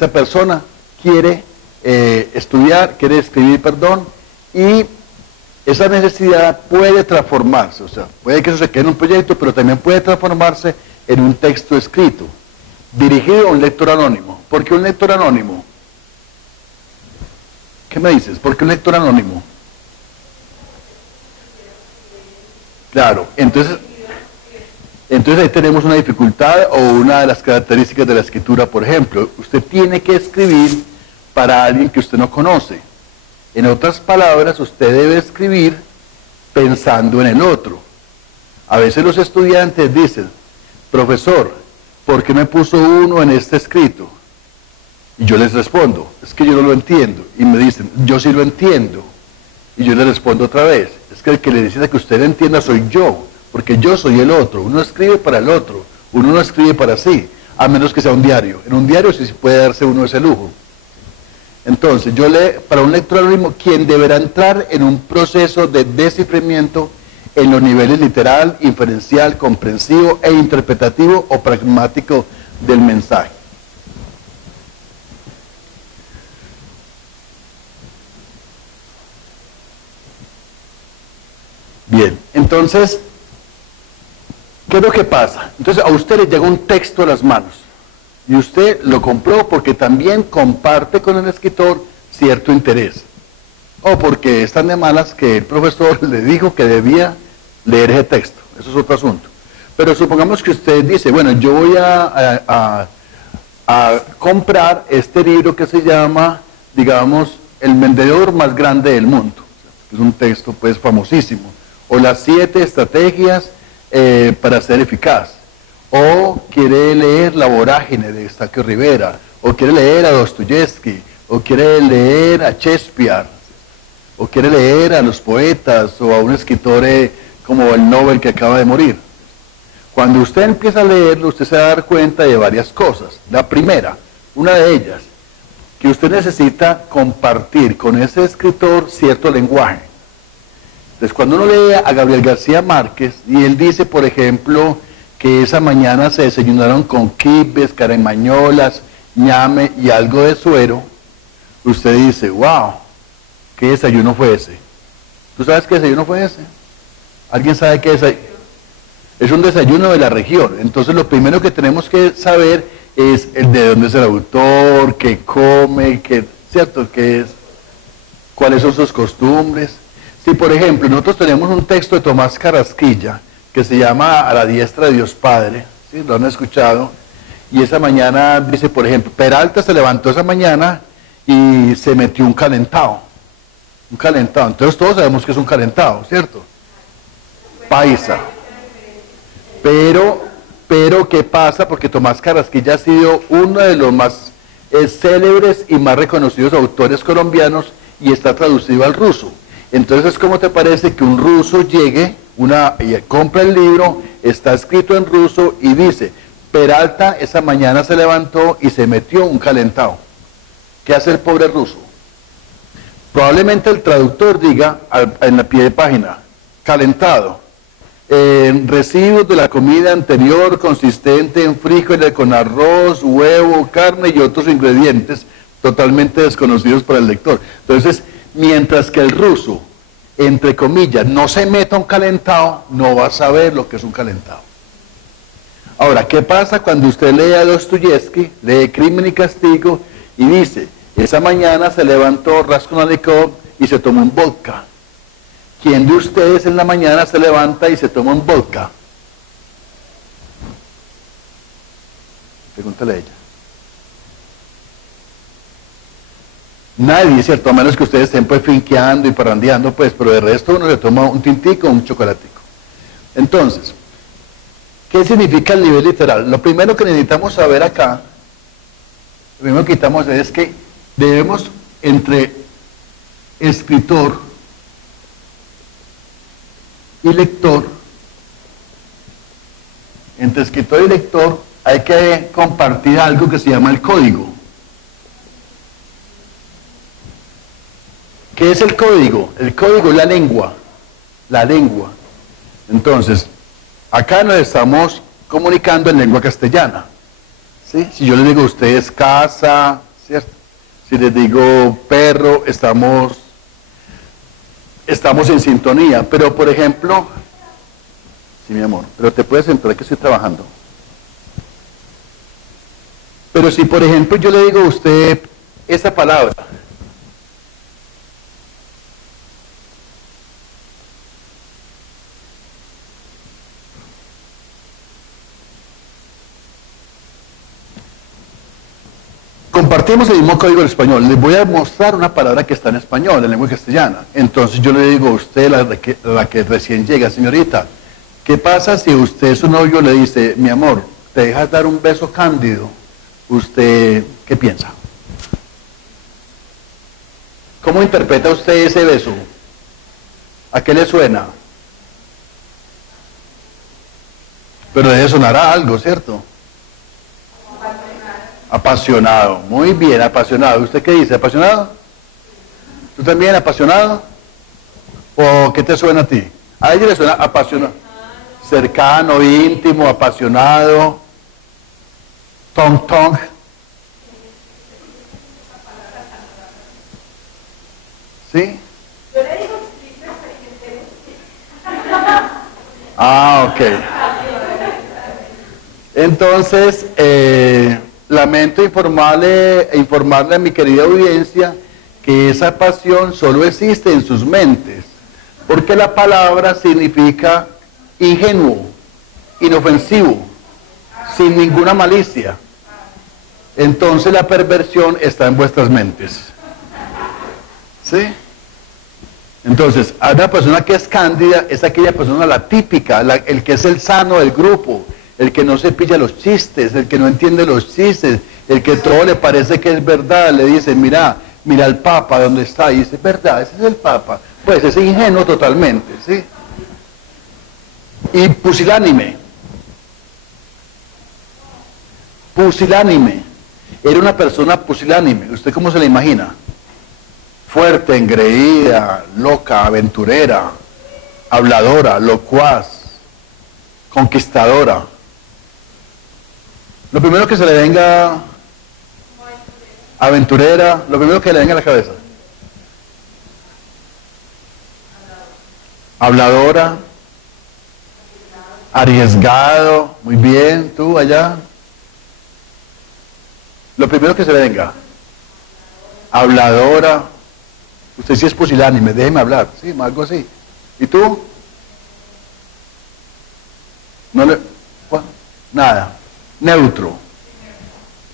esta persona quiere estudiar, quiere escribir, perdón, y esa necesidad puede transformarse, o sea, puede que eso se quede en un proyecto, pero también puede transformarse en un texto escrito, dirigido a un lector anónimo. ¿Por qué un lector anónimo? ¿Qué me dices? ¿Por qué un lector anónimo? Claro, entonces ahí tenemos una dificultad o una de las características de la escritura, por ejemplo. Usted tiene que escribir para alguien que usted no conoce. En otras palabras, usted debe escribir pensando en el otro. A veces los estudiantes dicen, profesor, ¿por qué me puso 1 en este escrito? Y yo les respondo, es que yo no lo entiendo. Y me dicen, yo sí lo entiendo. Y yo les respondo otra vez, es que el que le necesita que usted lo entienda soy yo, porque yo soy el otro. Uno escribe para el otro, uno no escribe para sí, a menos que sea un diario. En un diario sí puede darse uno ese lujo. Entonces, para un lector anónimo, quien deberá entrar en un proceso de desciframiento en los niveles literal, inferencial, comprensivo e interpretativo o pragmático del mensaje. Bien, entonces, ¿qué es lo que pasa? Entonces, a usted le llega un texto a las manos. Y usted lo compró porque también comparte con el escritor cierto interés. O porque están de malas que el profesor le dijo que debía leer ese texto. Eso es otro asunto. Pero supongamos que usted dice, bueno, yo voy a comprar este libro que se llama, digamos, El vendedor más grande del mundo. Es un texto pues famosísimo. O las 7 estrategias para ser eficaz. O quiere leer La vorágine de Estaquio Rivera, o quiere leer a Dostoyevsky, o quiere leer a Shakespeare, o quiere leer a los poetas, o a un escritor como el Nobel que acaba de morir. Cuando usted empieza a leerlo, usted se va a dar cuenta de varias cosas. La primera, una de ellas, que usted necesita compartir con ese escritor cierto lenguaje. Entonces, cuando uno lee a Gabriel García Márquez, y él dice, por ejemplo, que esa mañana se desayunaron con quipes, caramañolas, ñame y algo de suero, usted dice, wow, ¿qué desayuno fue ese? ¿Tú sabes qué desayuno fue ese? ¿Alguien sabe qué desayuno? Es un desayuno de la región. Entonces lo primero que tenemos que saber es el de dónde es el autor, qué come, ¿cierto? ¿Qué es? ¿Cuáles son sus costumbres? Si por ejemplo nosotros tenemos un texto de Tomás Carrasquilla, que se llama A la diestra de Dios Padre, ¿sí? Lo han escuchado, y esa mañana dice, por ejemplo, Peralta se levantó esa mañana y se metió un calentado, entonces todos sabemos que es un calentado, ¿cierto? Paisa. Pero ¿qué pasa? Porque Tomás Carrasquilla ha sido uno de los más célebres y más reconocidos autores colombianos y está traducido al ruso. Entonces, ¿cómo te parece que un ruso llegue, compra el libro, está escrito en ruso y dice, Peralta esa mañana se levantó y se metió un calentado? ¿Qué hace el pobre ruso? Probablemente el traductor diga en la pie de página, calentado, residuos de la comida anterior consistente en frijoles con arroz, huevo, carne y otros ingredientes totalmente desconocidos para el lector. Entonces, mientras que el ruso, entre comillas, no se meta un calentado, no va a saber lo que es un calentado. Ahora, ¿qué pasa cuando usted lee a Dostoyevsky, lee Crimen y Castigo, y dice, esa mañana se levantó Raskolnikov y se tomó un vodka? ¿Quién de ustedes en la mañana se levanta y se toma un vodka? Pregúntale a ella. Nadie, ¿cierto? A menos que ustedes estén pues finqueando y parrandeando, pues, pero de resto uno se toma un tintico o un chocolatico. Entonces, ¿qué significa el nivel literal? Lo primero que necesitamos saber acá, lo primero que necesitamos saber es que debemos, entre escritor y lector, entre escritor y lector, hay que compartir algo que se llama el código. ¿Qué es el código? El código es la lengua. La lengua. Entonces, acá nos estamos comunicando en lengua castellana. ¿Sí? Si yo le digo a ustedes casa, ¿cierto? Si les digo perro, estamos en sintonía. Pero, por ejemplo, sí, mi amor, pero te puedes entrar que estoy trabajando. Pero si, por ejemplo, yo le digo a usted esa palabra, compartimos el mismo código en español. Les voy a mostrar una palabra que está en español, en lengua castellana. Entonces yo le digo a usted, la que recién llega, señorita, ¿qué pasa si usted, su novio, le dice, mi amor, te dejas dar un beso cándido? ¿Usted qué piensa? ¿Cómo interpreta usted ese beso? ¿A qué le suena? Pero debe sonar a algo, ¿cierto? Apasionado, muy bien, apasionado. ¿Usted qué dice? ¿Apasionado? ¿Tú también apasionado? ¿O qué te suena a ti? A ella le suena apasionado. Cercano, íntimo, apasionado. Tong tong. ¿Sí? Ah, ok. Entonces, lamento informarle a mi querida audiencia que esa pasión solo existe en sus mentes, porque la palabra significa ingenuo, inofensivo, sin ninguna malicia. Entonces la perversión está en vuestras mentes. ¿Sí? Entonces, a una persona que es cándida es aquella persona la típica, el que es el sano del grupo, el que no se pilla los chistes, el que no entiende los chistes, el que todo le parece que es verdad, le dice, mira el Papa, ¿dónde está? Y dice, verdad, ese es el Papa. Pues es ingenuo totalmente, ¿sí? Y pusilánime. Pusilánime. Era una persona pusilánime. ¿Usted cómo se la imagina? Fuerte, engreída, loca, aventurera, habladora, locuaz, conquistadora. Lo primero que se le venga, aventurera, lo primero que le venga a la cabeza. Habladora, arriesgado, muy bien, tú allá. Lo primero que se le venga, habladora. Usted sí es pusilánime, déjeme hablar, sí, algo así. ¿Y tú? No le, nada, neutro.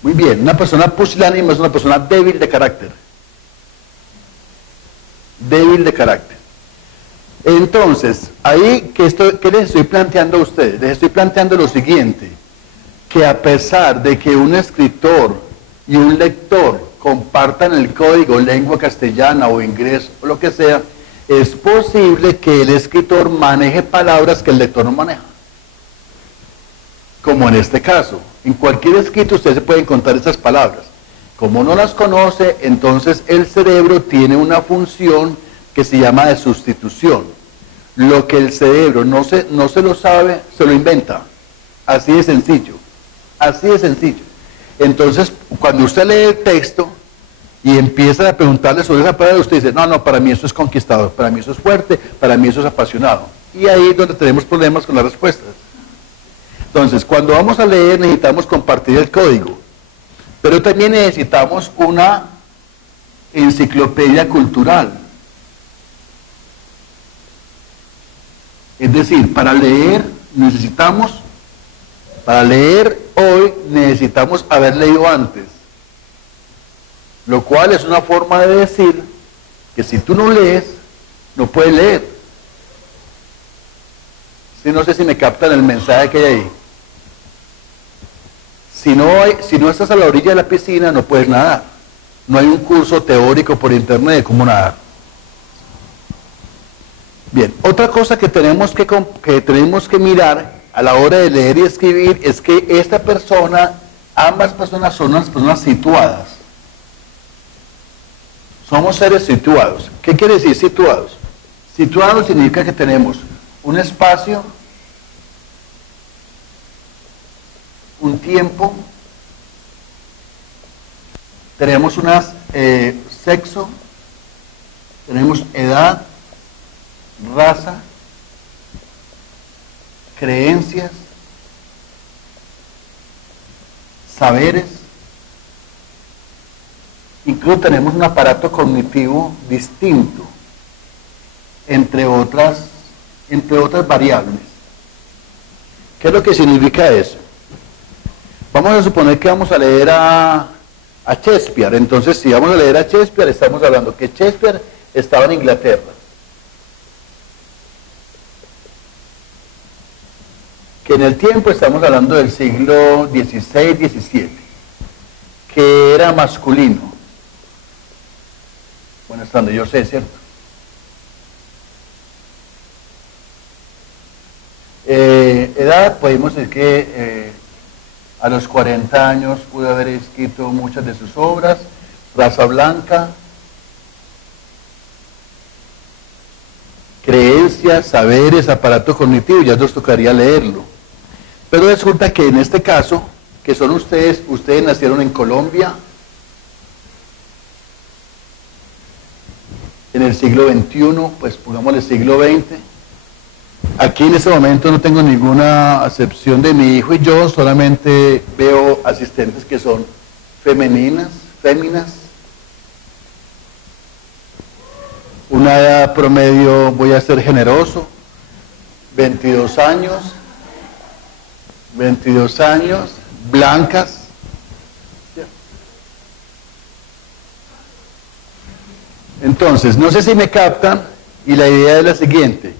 Muy bien, una persona pusilánime es una persona débil de carácter. Débil de carácter. Entonces, ahí, ¿qué les estoy planteando a ustedes? Les estoy planteando lo siguiente, que a pesar de que un escritor y un lector compartan el código, lengua castellana o inglés o lo que sea, es posible que el escritor maneje palabras que el lector no maneja. Como en este caso, en cualquier escrito usted se puede encontrar estas palabras. Como no las conoce, entonces el cerebro tiene una función que se llama de sustitución. Lo que el cerebro no se lo sabe, se lo inventa. Así de sencillo. Así de sencillo. Entonces, cuando usted lee el texto y empieza a preguntarle sobre esa palabra, usted dice, no, para mí eso es conquistador, para mí eso es fuerte, para mí eso es apasionado. Y ahí es donde tenemos problemas con las respuestas. Entonces, cuando vamos a leer necesitamos compartir el código, pero también necesitamos una enciclopedia cultural. Es decir, para leer hoy necesitamos haber leído antes, lo cual es una forma de decir que si tú no lees, no puedes leer. Sí, no sé si me captan el mensaje que hay ahí. Si no estás a la orilla de la piscina, no puedes nadar. No hay un curso teórico por internet de cómo nadar. Bien, otra cosa que tenemos que mirar a la hora de leer y escribir es que ambas personas son unas personas situadas. Somos seres situados. ¿Qué quiere decir situados? Situados significa que tenemos un espacio, un tiempo Tenemos unas sexo, tenemos edad, raza, creencias, saberes, incluso tenemos un aparato cognitivo distinto, entre otras variables. ¿Qué es lo que significa eso? Vamos a suponer que vamos a leer a Shakespeare. Entonces, si vamos a leer a Shakespeare, estamos hablando que Shakespeare estaba en Inglaterra, que en el tiempo estamos hablando del siglo XVI, XVII, que era masculino. Bueno, hasta donde yo sé, ¿cierto? Edad, podemos decir que a los 40 años pudo haber escrito muchas de sus obras. Raza blanca, creencias, saberes, aparato cognitivo, ya nos tocaría leerlo. Pero resulta que en este caso, que son ustedes nacieron en Colombia, en el siglo XXI, pues pongámosle siglo XX. Aquí en este momento no tengo ninguna acepción de mi hijo y yo, solamente veo asistentes que son féminas. Una edad promedio, voy a ser generoso, 22 años, blancas. Entonces, no sé si me captan, y la idea es la siguiente: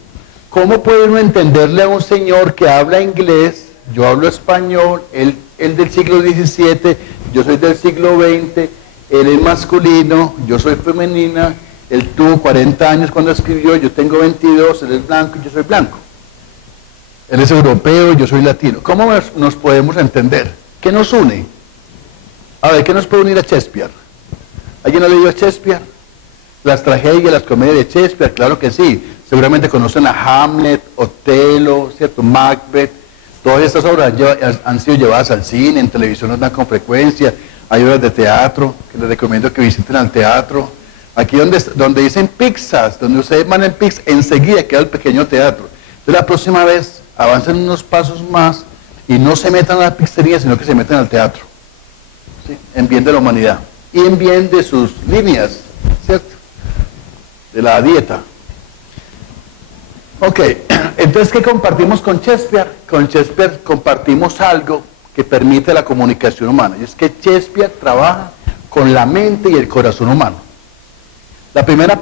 ¿cómo puede uno entenderle a un señor que habla inglés, yo hablo español, él del siglo XVII, yo soy del siglo XX, él es masculino, yo soy femenina, él tuvo 40 años cuando escribió, yo tengo 22, él es blanco y yo soy blanco? Él es europeo y yo soy latino. ¿Cómo nos podemos entender? ¿Qué nos une? A ver, ¿qué nos puede unir a Shakespeare? ¿Alguien ha leído a Shakespeare? Las tragedias, las comedias de Shakespeare, claro que sí. Seguramente conocen a Hamlet, Otelo, ¿cierto? Macbeth. Todas estas obras han sido llevadas al cine, en televisión nos dan con frecuencia. Hay obras de teatro que les recomiendo que visiten al teatro. Aquí donde dicen pizzas, donde ustedes van en pizza, enseguida queda el pequeño teatro. Entonces la próxima vez avancen unos pasos más y no se metan a la pizzería, sino que se metan al teatro, ¿sí? En bien de la humanidad y en bien de sus líneas, ¿cierto? De la dieta. Ok, entonces, ¿qué compartimos con Shakespeare? Con Shakespeare compartimos algo que permite la comunicación humana, y es que Shakespeare trabaja con la mente y el corazón humano. La primera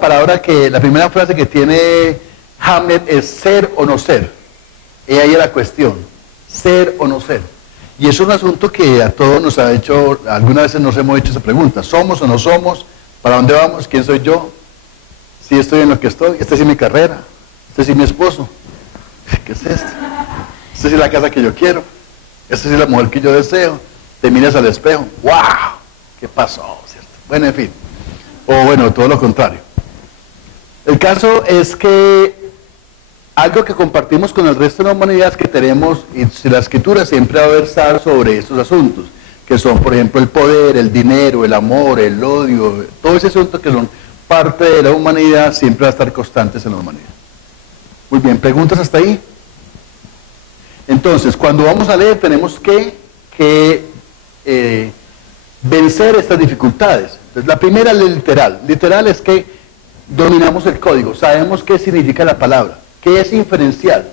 frase que tiene Hamlet es ser o no ser. Y ahí es la cuestión, ser o no ser. Y es un asunto que a todos nos ha hecho, algunas veces nos hemos hecho esa pregunta: ¿somos o no somos? ¿Para dónde vamos? ¿Quién soy yo? ¿Sí estoy en lo que estoy? ¿Esta sí es mi carrera? ¿Este sí es mi esposo? ¿Qué es esto? ¿Esta sí es la casa que yo quiero? ¿Esta sí es la mujer que yo deseo? Te miras al espejo, ¡wow! ¿Qué pasó? ¿Cierto? Bueno, en fin. O bueno, todo lo contrario. El caso es que algo que compartimos con el resto de la humanidad es que tenemos, y la escritura siempre va a versar sobre estos asuntos, que son, por ejemplo, el poder, el dinero, el amor, el odio, todo ese asunto que son parte de la humanidad, siempre va a estar constantes en la humanidad. Muy bien, ¿preguntas hasta ahí? Entonces, cuando vamos a leer tenemos que vencer estas dificultades. Entonces, la primera es literal. Literal es que dominamos el código, sabemos qué significa la palabra, qué es inferencial.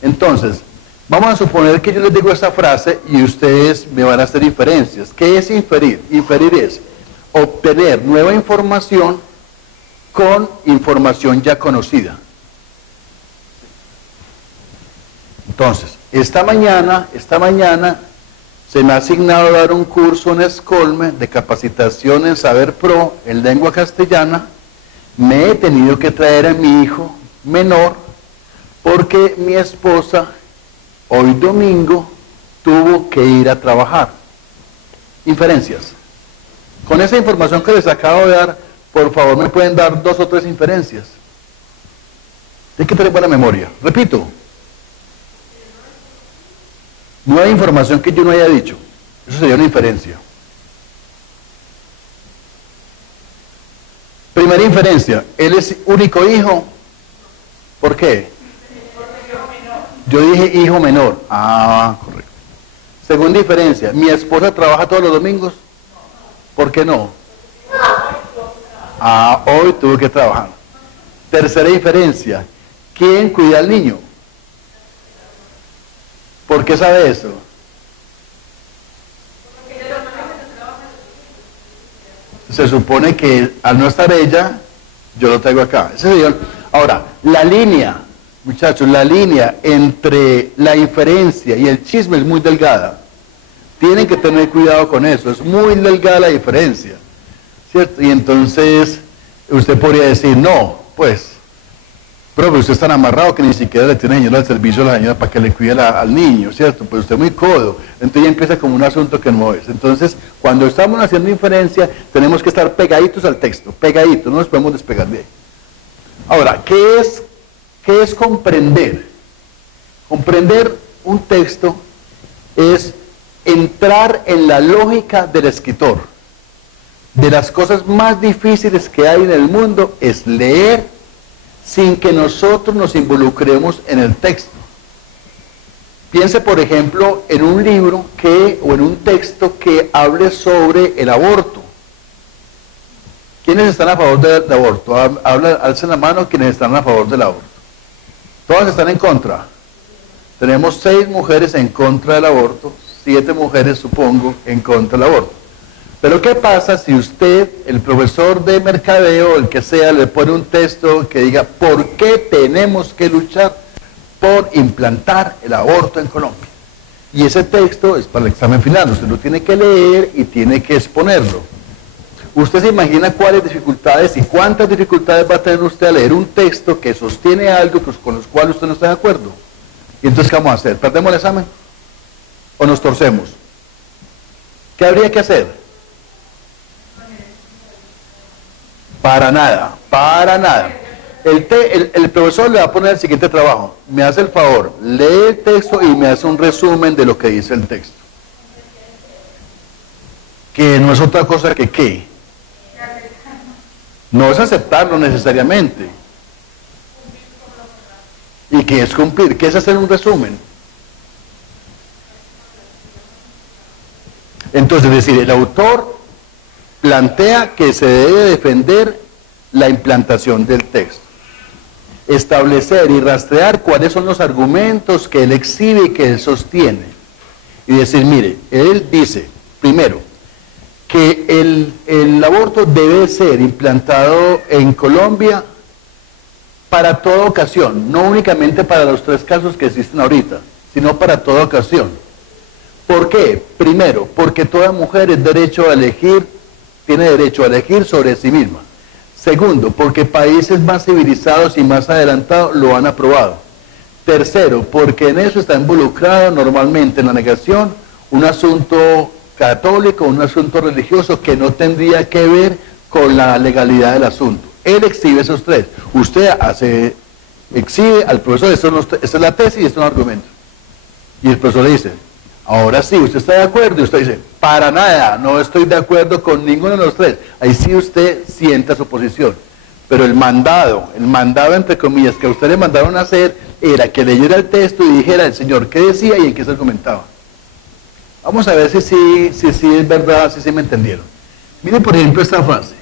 Entonces, vamos a suponer que yo les digo esta frase y ustedes me van a hacer inferencias. ¿Qué es inferir? Inferir es obtener nueva información con información ya conocida. Entonces, esta mañana se me ha asignado dar un curso en Escolme de capacitación en Saber Pro en lengua castellana. Me he tenido que traer a mi hijo menor porque mi esposa hoy domingo tuvo que ir a trabajar. Inferencias. Con esa información que les acabo de dar, por favor me pueden dar 2 o 3 inferencias. Hay que tener buena memoria. Repito. No hay información que yo no haya dicho. Eso sería una inferencia. Primera inferencia, él es único hijo. ¿Por qué? Yo dije hijo menor. Ah, correcto. Segunda inferencia, mi esposa trabaja todos los domingos. ¿Por qué no? Ah, hoy tuve que trabajar. Tercera inferencia, ¿quién cuida al niño? ¿Por qué sabe eso? Se supone que al no estar ella, yo lo traigo acá. Ahora, la línea, muchachos, la línea entre la inferencia y el chisme es muy delgada. Tienen que tener cuidado con eso, es muy delgada la diferencia, ¿cierto? Y entonces usted podría decir, no, pues, pero usted es tan amarrado que ni siquiera le tiene señora al servicio a la señora para que le cuide al niño, ¿cierto? Pues usted es muy codo. Entonces ya empieza como un asunto que no es. Entonces, cuando estamos haciendo inferencia, tenemos que estar pegaditos al texto, pegaditos, no nos podemos despegar de ahí. Ahora, ¿qué es comprender? Comprender un texto es entrar en la lógica del escritor. De las cosas más difíciles que hay en el mundo es leer sin que nosotros nos involucremos en el texto. Piense, por ejemplo, en un libro o en un texto que hable sobre el aborto. ¿Quiénes están a favor del aborto? Alcen la mano quienes están a favor del aborto. Todas están en contra. Tenemos 6 mujeres en contra del aborto, 7 mujeres, supongo, en contra del aborto. Pero ¿qué pasa si usted, el profesor de mercadeo, el que sea, le pone un texto que diga ¿por qué tenemos que luchar por implantar el aborto en Colombia? Y ese texto es para el examen final, usted lo tiene que leer y tiene que exponerlo. ¿Usted se imagina cuáles dificultades y cuántas dificultades va a tener usted a leer un texto que sostiene algo con los cuales usted no está de acuerdo? Y entonces, ¿qué vamos a hacer? ¿Perdemos el examen? ¿O nos torcemos? ¿Qué habría que hacer? Para nada, para nada. El profesor le va a poner el siguiente trabajo. Me hace el favor, lee el texto y me hace un resumen de lo que dice el texto. Que no es otra cosa que ¿qué? No es aceptarlo necesariamente. ¿Y qué es cumplir? ¿Qué es hacer un resumen? Entonces, es decir, el autor plantea que se debe defender la implantación del texto, establecer y rastrear cuáles son los argumentos que él exhibe y que él sostiene, y decir, mire, él dice, primero, que el aborto debe ser implantado en Colombia para toda ocasión, no únicamente para los 3 casos que existen ahorita, sino para toda ocasión. ¿Por qué? Primero, porque toda mujer tiene derecho a elegir sobre sí misma. Segundo, porque países más civilizados y más adelantados lo han aprobado. Tercero, porque en eso está involucrado normalmente en la negación un asunto católico, un asunto religioso que no tendría que ver con la legalidad del asunto. Él exhibe esos 3. Usted exhibe al profesor, esta es la tesis y estos son los argumentos. Y el profesor le dice, ahora sí, usted está de acuerdo, y usted dice, para nada, no estoy de acuerdo con ninguno de los 3. Ahí sí usted sienta su posición. Pero el mandado entre comillas, que a usted le mandaron a hacer, era que leyera el texto y dijera el Señor qué decía y en qué se argumentaba. Vamos a ver si es verdad, si me entendieron. Miren, por ejemplo, esta frase.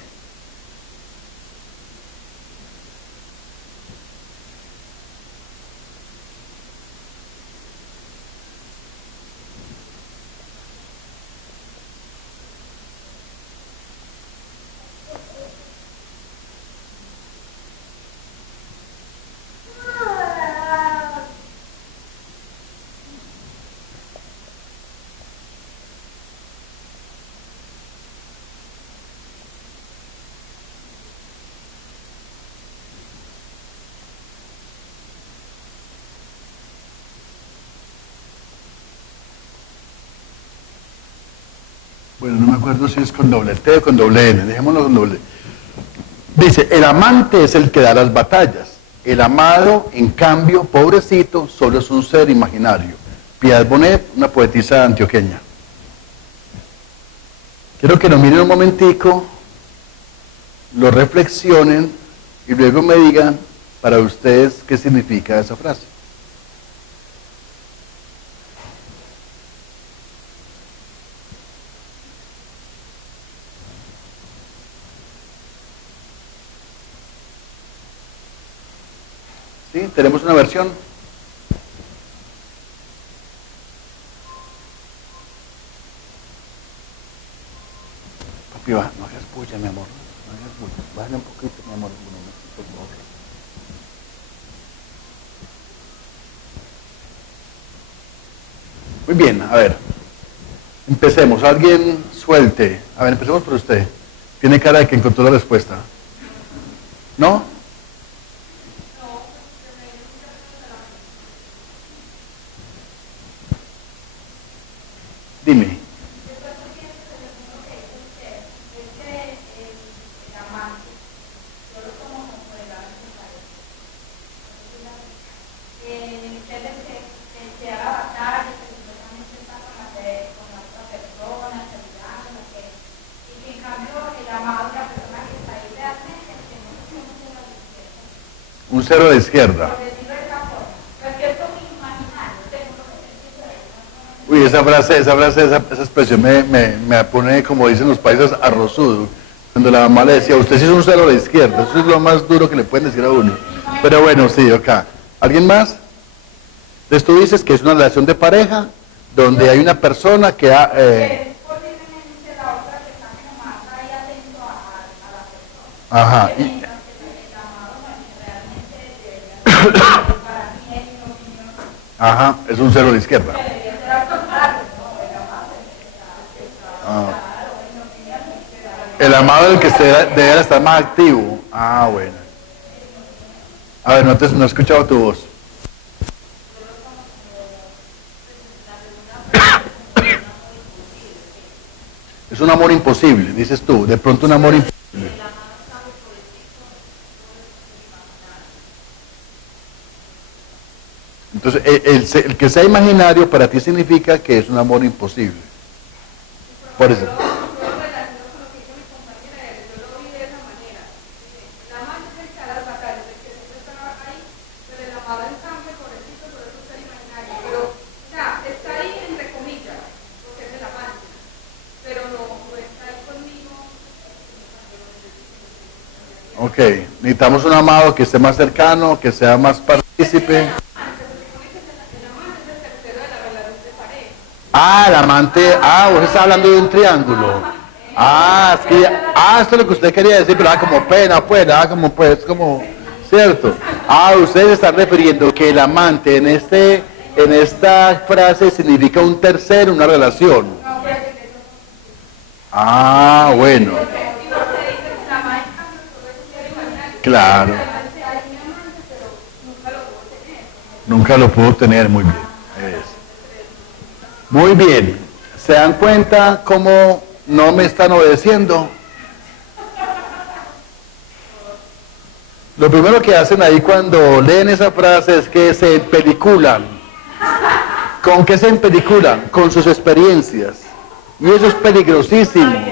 Bueno, no me acuerdo si es con doble T o con doble N, dejémoslo con doble. Dice, el amante es el que da las batallas. El amado, en cambio, pobrecito, solo es un ser imaginario. Piedad Bonet, una poetisa antioqueña. Quiero que lo miren un momentico lo reflexionen y luego me digan para ustedes qué significa esa frase. ¿Sí? Tenemos una versión. Papi, no hagas bulla, mi amor. No hagas bulla. Bájale un poquito, mi amor. Por favor. Muy bien, a ver. Empecemos. Alguien suelte. A ver, empecemos por usted. Tiene cara de que encontró la respuesta. ¿No? Dime. Un cero a la izquierda. Uy, esa expresión me pone, como dicen los países, arrozudo. Cuando la mamá le decía, usted sí es un cero a la izquierda, eso es lo más duro que le pueden decir a uno. Pero bueno, sí, acá. ¿Alguien más? Entonces tú dices que es una relación de pareja donde hay una persona que ha... Ajá. Ajá, es un cero a la izquierda. Ah. El amado es el que debe estar más activo. Ah, bueno. A ver, no he escuchado tu voz. Es un amor imposible, dices tú. De pronto un amor imposible. Entonces, el que sea imaginario para ti significa que es un amor imposible. Por eso. Ok, necesitamos un amado que esté más cercano, que sea más partícipe. Ah, el amante, vos está hablando de un triángulo. Es que esto es lo que usted quería decir, pero como pena, pues, como, ¿cierto? Usted se está refiriendo que el amante en esta frase significa un tercero, una relación. Bueno. Claro. Nunca lo pudo tener, muy bien. Muy bien. ¿Se dan cuenta cómo no me están obedeciendo? Lo primero que hacen ahí cuando leen esa frase es que se empeliculan. ¿Con qué se empeliculan? Con sus experiencias. Y eso es peligrosísimo.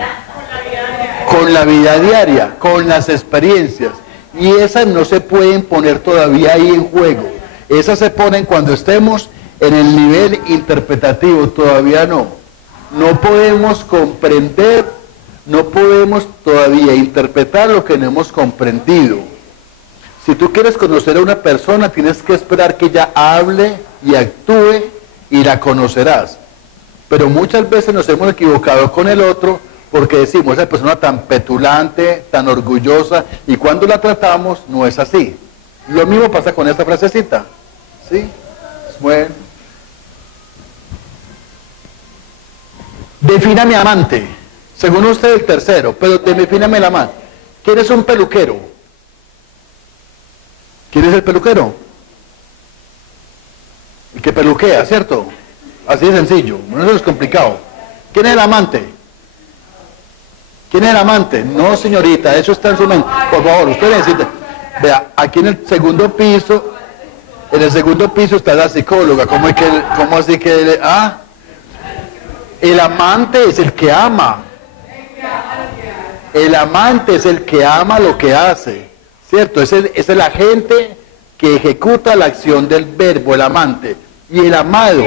Con la vida diaria, con las experiencias. Y esas no se pueden poner todavía ahí en juego. Esas se ponen cuando estemos en el nivel interpretativo, todavía no. No podemos comprender, no podemos todavía interpretar lo que no hemos comprendido. Si tú quieres conocer a una persona, tienes que esperar que ella hable y actúe y la conocerás. Pero muchas veces nos hemos equivocado con el otro porque decimos, esa persona tan petulante, tan orgullosa, y cuando la tratamos no es así. Lo mismo pasa con esta frasecita. ¿Sí? Bueno. Defíname amante. Según usted el tercero, pero defíname el amante. ¿Quién es un peluquero? ¿Quién es el peluquero? El que peluquea, ¿cierto? Así de sencillo, no es complicado. ¿Quién es el amante? ¿Quién es el amante? No, señorita, eso está en su mente. Por favor, usted necesita. Vea, aquí en el segundo piso está la psicóloga. ¿Cómo así que? El amante es el que ama. El amante es el que ama lo que hace, ¿cierto? Es el agente que ejecuta la acción del verbo, el amante. Y el amado,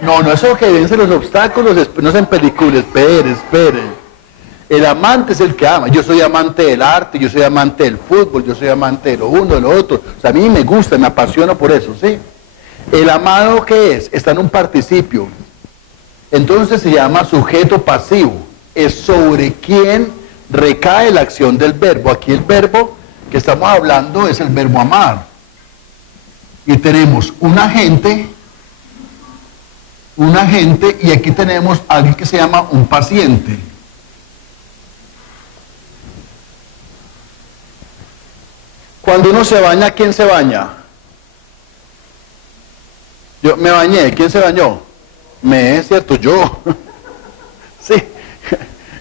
no eso que vence los obstáculos, no se en películas, espere. El amante es el que ama. Yo soy amante del arte, yo soy amante del fútbol, yo soy amante de lo uno, de lo otro. O sea, a mí me gusta, me apasiono por eso, ¿sí? El amado, ¿qué es? Está en un participio. Entonces se llama sujeto pasivo. Es sobre quien recae la acción del verbo. Aquí el verbo que estamos hablando es el verbo amar. Y tenemos un agente, y aquí tenemos a alguien que se llama un paciente. Cuando uno se baña, ¿quién se baña? Yo me bañé, ¿quién se bañó? Es cierto, yo. Sí,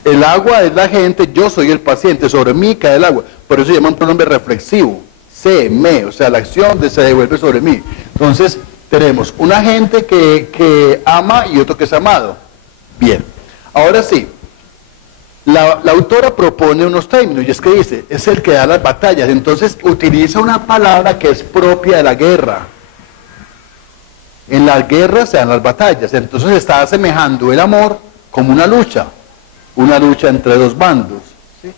el agua es la gente, yo soy el paciente, sobre mí cae el agua. Por eso se llama un pronombre reflexivo. O sea, la acción se devuelve sobre mí. Entonces, tenemos un agente que ama y otro que es amado. Bien, ahora sí. La autora propone unos términos, y es que dice, es el que da las batallas. Entonces utiliza una palabra que es propia de la guerra. En las guerras se dan las batallas. Entonces está asemejando el amor como una lucha entre dos bandos, ¿sí?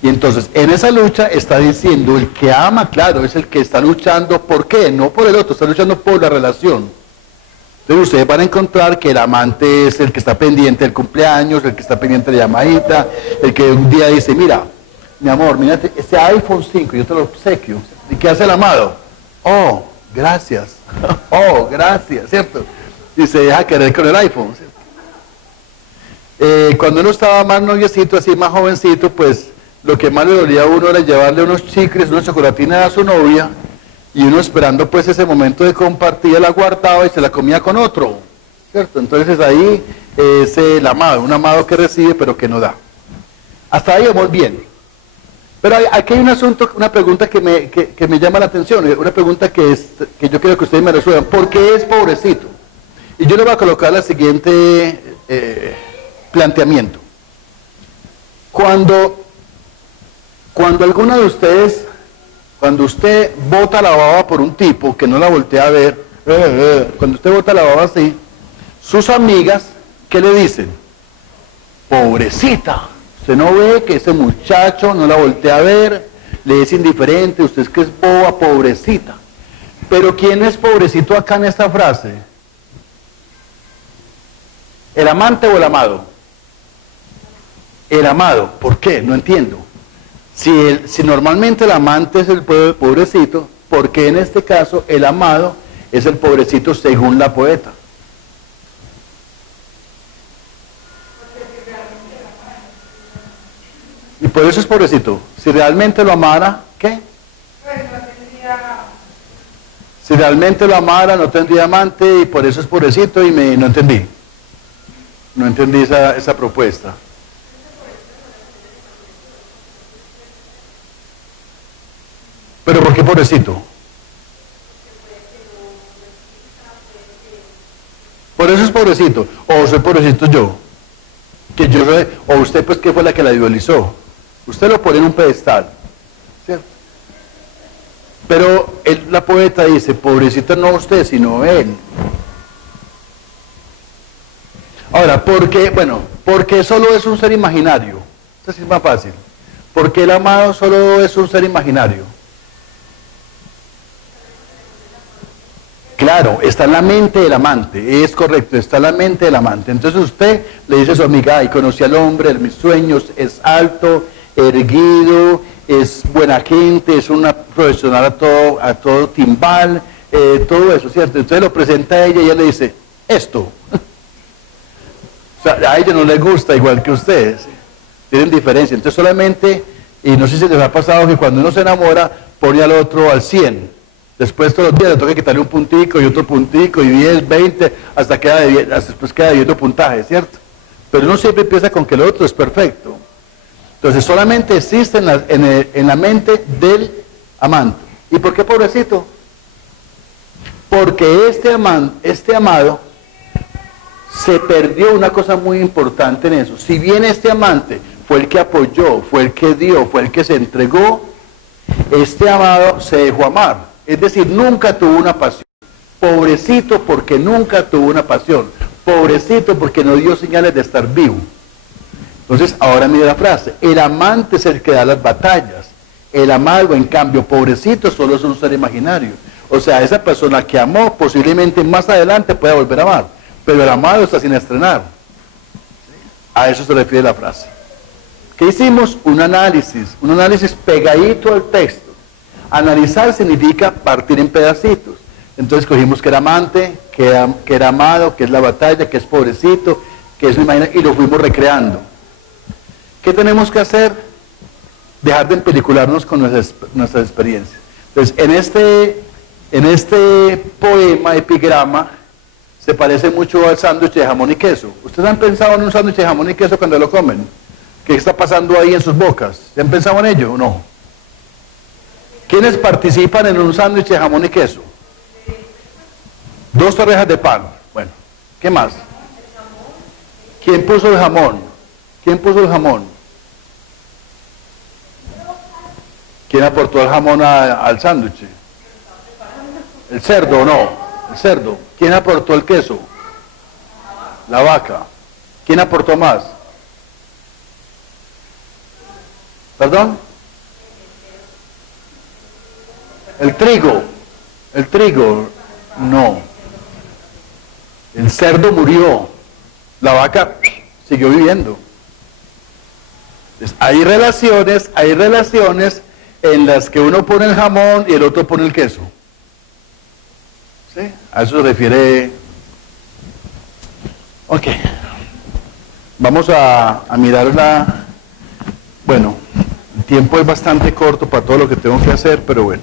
Y entonces en esa lucha está diciendo, el que ama, claro, es el que está luchando. ¿Por qué? No por el otro, está luchando por la relación. Entonces ustedes van a encontrar que el amante es el que está pendiente del cumpleaños, el que está pendiente de la llamadita, el que un día dice, mira, mi amor, mírate, ese iPhone 5, yo te lo obsequio. ¿Y qué hace el amado? Oh, gracias. Oh, gracias, ¿cierto? Y se deja querer con el iPhone, ¿cierto? Cuando uno estaba más noviecito, así más jovencito, pues lo que más le dolía a uno era llevarle unos chicles, unas chocolatinas a su novia, y uno esperando pues ese momento de compartir, la guardaba y se la comía con otro, ¿cierto? Entonces ahí es el amado, un amado que recibe pero que no da. Hasta ahí vamos bien. Pero aquí hay un asunto, una pregunta que me llama la atención, una pregunta que yo quiero que ustedes me resuelvan. ¿Por qué es pobrecito? Y yo le voy a colocar el siguiente planteamiento. Cuando alguno de ustedes, cuando usted bota la baba por un tipo que no la voltea a ver, cuando usted bota la baba así, sus amigas, ¿qué le dicen? Pobrecita. Usted no ve que ese muchacho no la voltea a ver, le es indiferente, usted es que es boba, pobrecita. Pero ¿quién es pobrecito acá en esta frase? ¿El amante o el amado? El amado. ¿Por qué? No entiendo. Si normalmente el amante es el pobrecito, ¿por qué en este caso el amado es el pobrecito según la poeta? Y por eso es pobrecito. Si realmente lo amara, ¿qué? Si realmente lo amara, no tendría amante y por eso es pobrecito y no entendí. No entendí esa propuesta. ¿Pero por qué pobrecito? Por eso es pobrecito. O soy pobrecito yo. O usted pues que fue la que la idealizó. Usted lo pone en un pedestal, ¿cierto? Pero la poeta dice, pobrecito no usted, sino él. Ahora, ¿por qué? Bueno, porque solo es un ser imaginario. Esto sí es más fácil. Porque el amado solo es un ser imaginario. Claro, está en la mente del amante, es correcto, está en la mente del amante. Entonces usted le dice a su amiga, ay, conocí al hombre de mis sueños, es alto, erguido, es buena gente, es una profesional a todo timbal, todo eso, ¿cierto? Entonces lo presenta a ella y ella le dice, esto. O sea, a ella no le gusta igual que ustedes, tienen diferencia. Entonces solamente, y no sé si les ha pasado que cuando uno se enamora, pone al otro al 100. Después todos los días le toca quitarle un puntico y otro puntico y 10, 20, hasta después queda debiendo puntaje, ¿cierto? Pero uno siempre empieza con que el otro es perfecto. Entonces solamente existe en la mente del amante. ¿Y por qué pobrecito? Porque este amado Se perdió una cosa muy importante en eso. Si bien este amante fue el que apoyó, fue el que dio, fue el que se entregó, este amado se dejó amar. Es decir, nunca tuvo una pasión. Pobrecito porque nunca tuvo una pasión. Pobrecito porque no dio señales de estar vivo. Entonces, ahora mira la frase. El amante es el que da las batallas. El amado, en cambio, pobrecito, solo es un ser imaginario. O sea, esa persona que amó, posiblemente más adelante pueda volver a amar. Pero el amado está sin estrenar. A eso se refiere la frase. ¿Qué hicimos? Un análisis pegadito al texto. Analizar significa partir en pedacitos. Entonces cogimos que era amante, que era amado, que es la batalla, que es pobrecito, que es un imaginario, y lo fuimos recreando. ¿Qué tenemos que hacer? Dejar de empelicularnos con nuestras experiencias. Entonces, en este poema, epigrama, se parece mucho al sándwich de jamón y queso. ¿Ustedes han pensado en un sándwich de jamón y queso cuando lo comen? ¿Qué está pasando ahí en sus bocas? ¿Ya han pensado en ello o no? ¿Quiénes participan en un sándwich de jamón y queso? 2 torrejas de pan. Bueno, ¿qué más? ¿Quién puso el jamón? ¿Quién puso el jamón? ¿Quién aportó el jamón al sándwich? ¿El cerdo o no? El cerdo. ¿Quién aportó el queso? La vaca. ¿Quién aportó más? ¿Perdón? El trigo. El trigo. No. El cerdo murió. La vaca siguió viviendo. Entonces, hay relaciones en las que uno pone el jamón y el otro pone el queso. ¿Sí? A eso se refiere. Ok. Vamos a mirar Bueno, el tiempo es bastante corto para todo lo que tengo que hacer, pero bueno.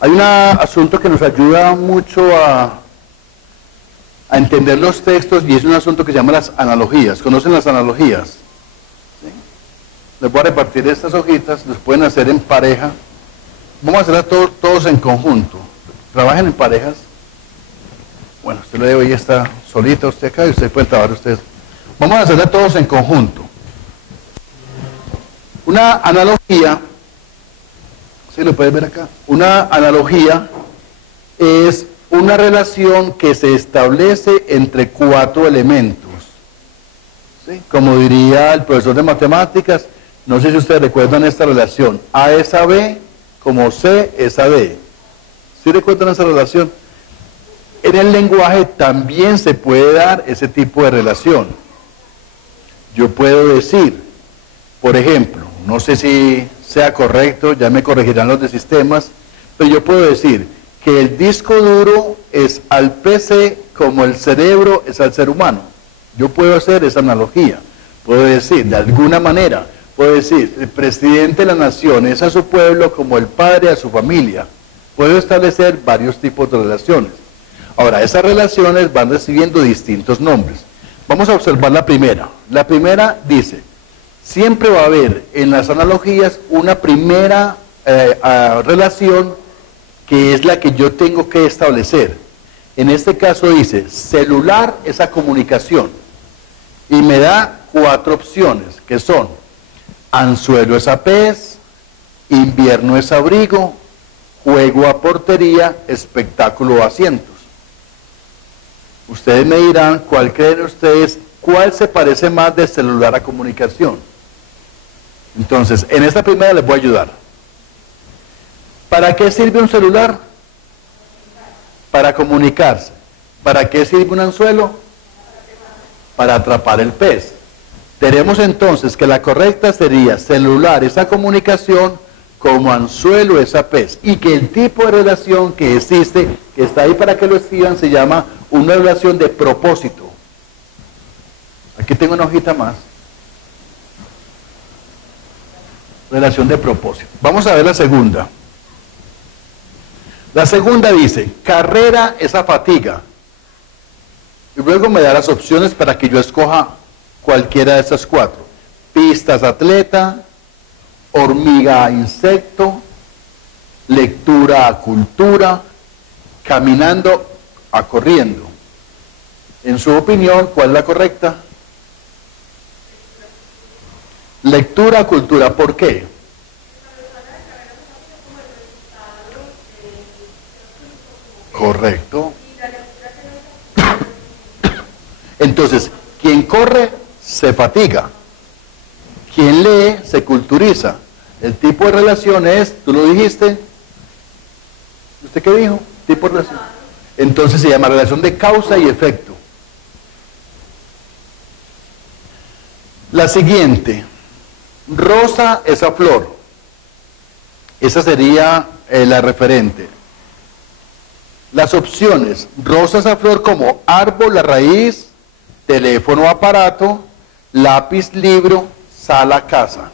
Hay un asunto que nos ayuda mucho a entender los textos, y es un asunto que se llama las analogías. ¿Conocen las analogías? ¿Sí? Les voy a repartir estas hojitas, los pueden hacer en pareja. Vamos a hacerlas todos en conjunto. Trabajen en parejas. Bueno, usted lo de hoy está solita, usted acá, y usted puede trabajar ustedes. Vamos a hacerlas todos en conjunto. Una analogía, ¿sí lo pueden ver acá? Una analogía es una relación que se establece entre 4 elementos. ¿Sí? Como diría el profesor de matemáticas, no sé si ustedes recuerdan esta relación, A es a B, como C es a D. ¿Sí recuerdan esa relación? En el lenguaje también se puede dar ese tipo de relación. Yo puedo decir, por ejemplo, no sé si sea correcto, ya me corregirán los de sistemas, pero yo puedo decir que el disco duro es al PC como el cerebro es al ser humano. Yo puedo hacer esa analogía. Puedo decir, de alguna manera, puedo decir, el presidente de la nación es a su pueblo como el padre a su familia. Puedo establecer varios tipos de relaciones. Ahora, esas relaciones van recibiendo distintos nombres. Vamos a observar la primera. La primera dice, siempre va a haber en las analogías una primera relación que es la que yo tengo que establecer. En este caso dice, celular es a comunicación. Y me da 4 opciones, que son, anzuelo es a pez, invierno es abrigo, juego a portería, espectáculo a asientos. Ustedes me dirán, ¿cuál creen ustedes, cuál se parece más de celular a comunicación? Entonces, en esta primera les voy a ayudar. ¿Para qué sirve un celular? Para comunicarse. ¿Para qué sirve un anzuelo? Para atrapar el pez. Tenemos entonces que la correcta sería celular esa comunicación, como anzuelo esa pez. Y que el tipo de relación que existe, que está ahí para que lo escriban, se llama una relación de propósito. Aquí tengo una hojita más. Relación de propósito. Vamos a ver la segunda. La segunda dice, carrera es a fatiga. Y luego me da las opciones para que yo escoja cualquiera de estas 4. Pistas atleta, hormiga insecto, lectura a cultura, caminando a corriendo. En su opinión, ¿cuál es la correcta? Lectura a cultura, ¿por qué? Correcto. Entonces, quien corre se fatiga, quien lee se culturiza. El tipo de relación es, tú lo dijiste, ¿usted qué dijo? Tipo de relación. Entonces se llama relación de causa y efecto. La siguiente, rosa esa flor. Esa sería la referente. Las opciones, rosa esa flor como árbol, la raíz, teléfono, aparato, lápiz, libro, sala, casa.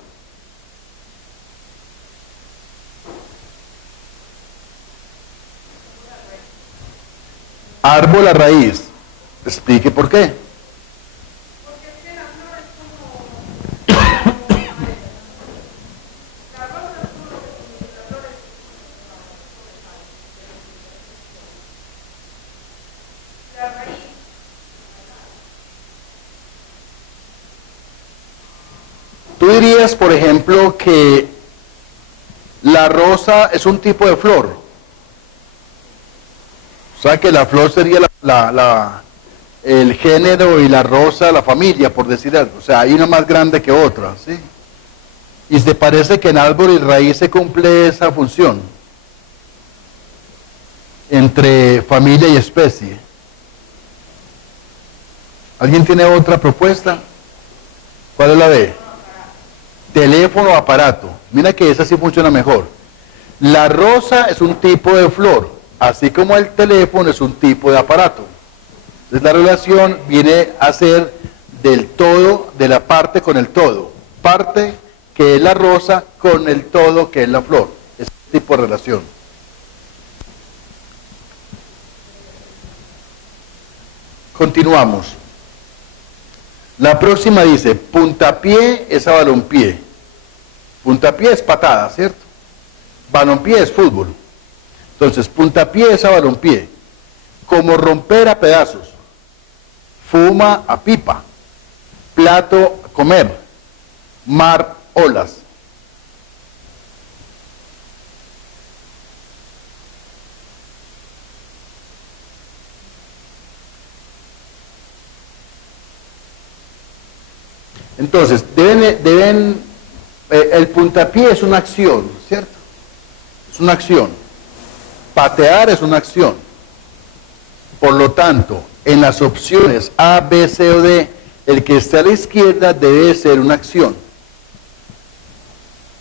Árbol, la raíz. Explique por qué. Tú dirías, por ejemplo, que la rosa es un tipo de flor. O sea, que la flor sería el género y la rosa la familia, por decir algo. O sea, hay una más grande que otra, ¿sí? Y se parece que en árbol y raíz se cumple esa función entre familia y especie. ¿Alguien tiene otra propuesta? ¿Cuál es la B? Teléfono, aparato. Mira que esa sí funciona mejor. La rosa es un tipo de flor, así como el teléfono es un tipo de aparato. Entonces la relación viene a ser del todo, de la parte con el todo. Parte que es la rosa con el todo que es la flor. Es un tipo de relación. Continuamos. La próxima dice, puntapié es a balompié. Puntapié es patada, ¿cierto? Balompié es fútbol. Entonces, puntapié es a balompié. Como romper a pedazos. Fuma a pipa. Plato a comer. Mar, olas. Entonces, el puntapié es una acción, ¿cierto? Es una acción. Patear es una acción. Por lo tanto, en las opciones A, B, C o D, el que esté a la izquierda debe ser una acción.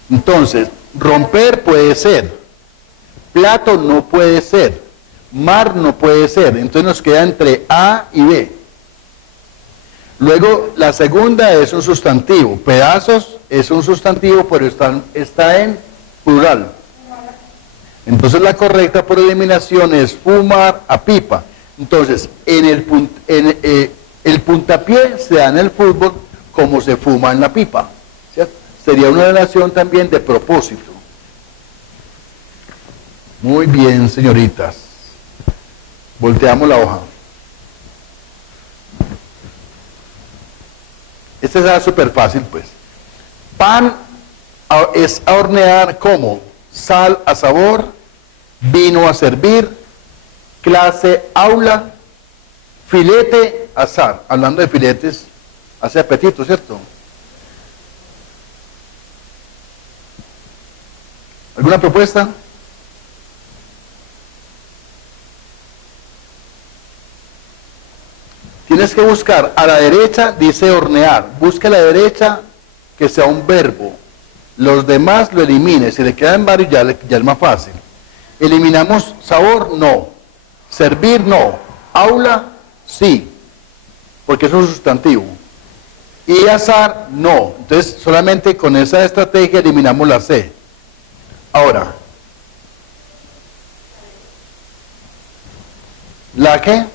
Entonces, romper puede ser. Plato no puede ser. Mar no puede ser. Entonces nos queda entre A y B. Luego, la segunda es un sustantivo. Pedazos es un sustantivo, pero está en plural. Entonces, la correcta por eliminación es fumar a pipa. Entonces, el puntapié se da en el fútbol como se fuma en la pipa, ¿cierto? Sería una relación también de propósito. Muy bien, señoritas. Volteamos la hoja. Este es súper fácil, pues. Pan es a hornear como sal a sabor, vino a servir, clase, aula, filete, asar. Hablando de filetes, hace apetito, ¿cierto? ¿Alguna propuesta? Tienes que buscar, a la derecha dice hornear, busca a la derecha que sea un verbo, los demás lo elimine, si le quedan varios ya es más fácil. Eliminamos sabor, no, servir, no, aula, sí, porque es un sustantivo, y asar, no, entonces solamente con esa estrategia eliminamos la C. Ahora, ¿la qué?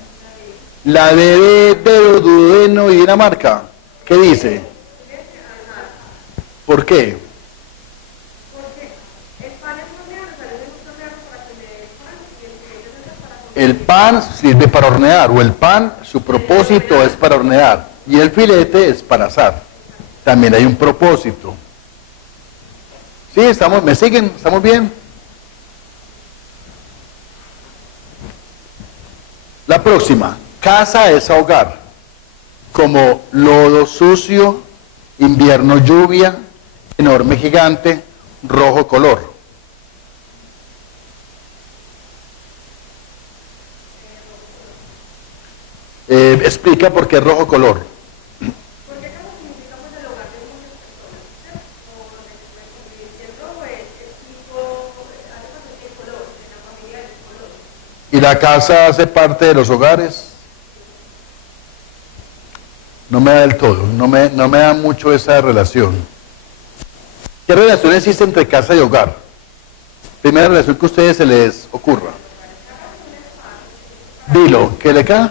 La de dedo, duodeno y Dinamarca. ¿Qué dice? ¿Por qué? El pan sirve para hornear, o el pan, su propósito es para hornear, y el filete es para asar. También hay un propósito. ¿Sí? ¿Me siguen? ¿Estamos bien? La próxima, casa es hogar, como lodo sucio, invierno lluvia, enorme gigante, rojo color. Explica por qué rojo color. Porque casa significa pues el hogar de muchas personas, ¿cierto? O donde se puede convivir. Y el rojo es tipo, hace parte del color, de la familia del color. ¿Y la casa hace parte de los hogares? No me da del todo, no me da mucho esa relación. ¿Qué relación existe entre casa y hogar? Primera relación que a ustedes se les ocurra. Dilo, ¿qué le cae?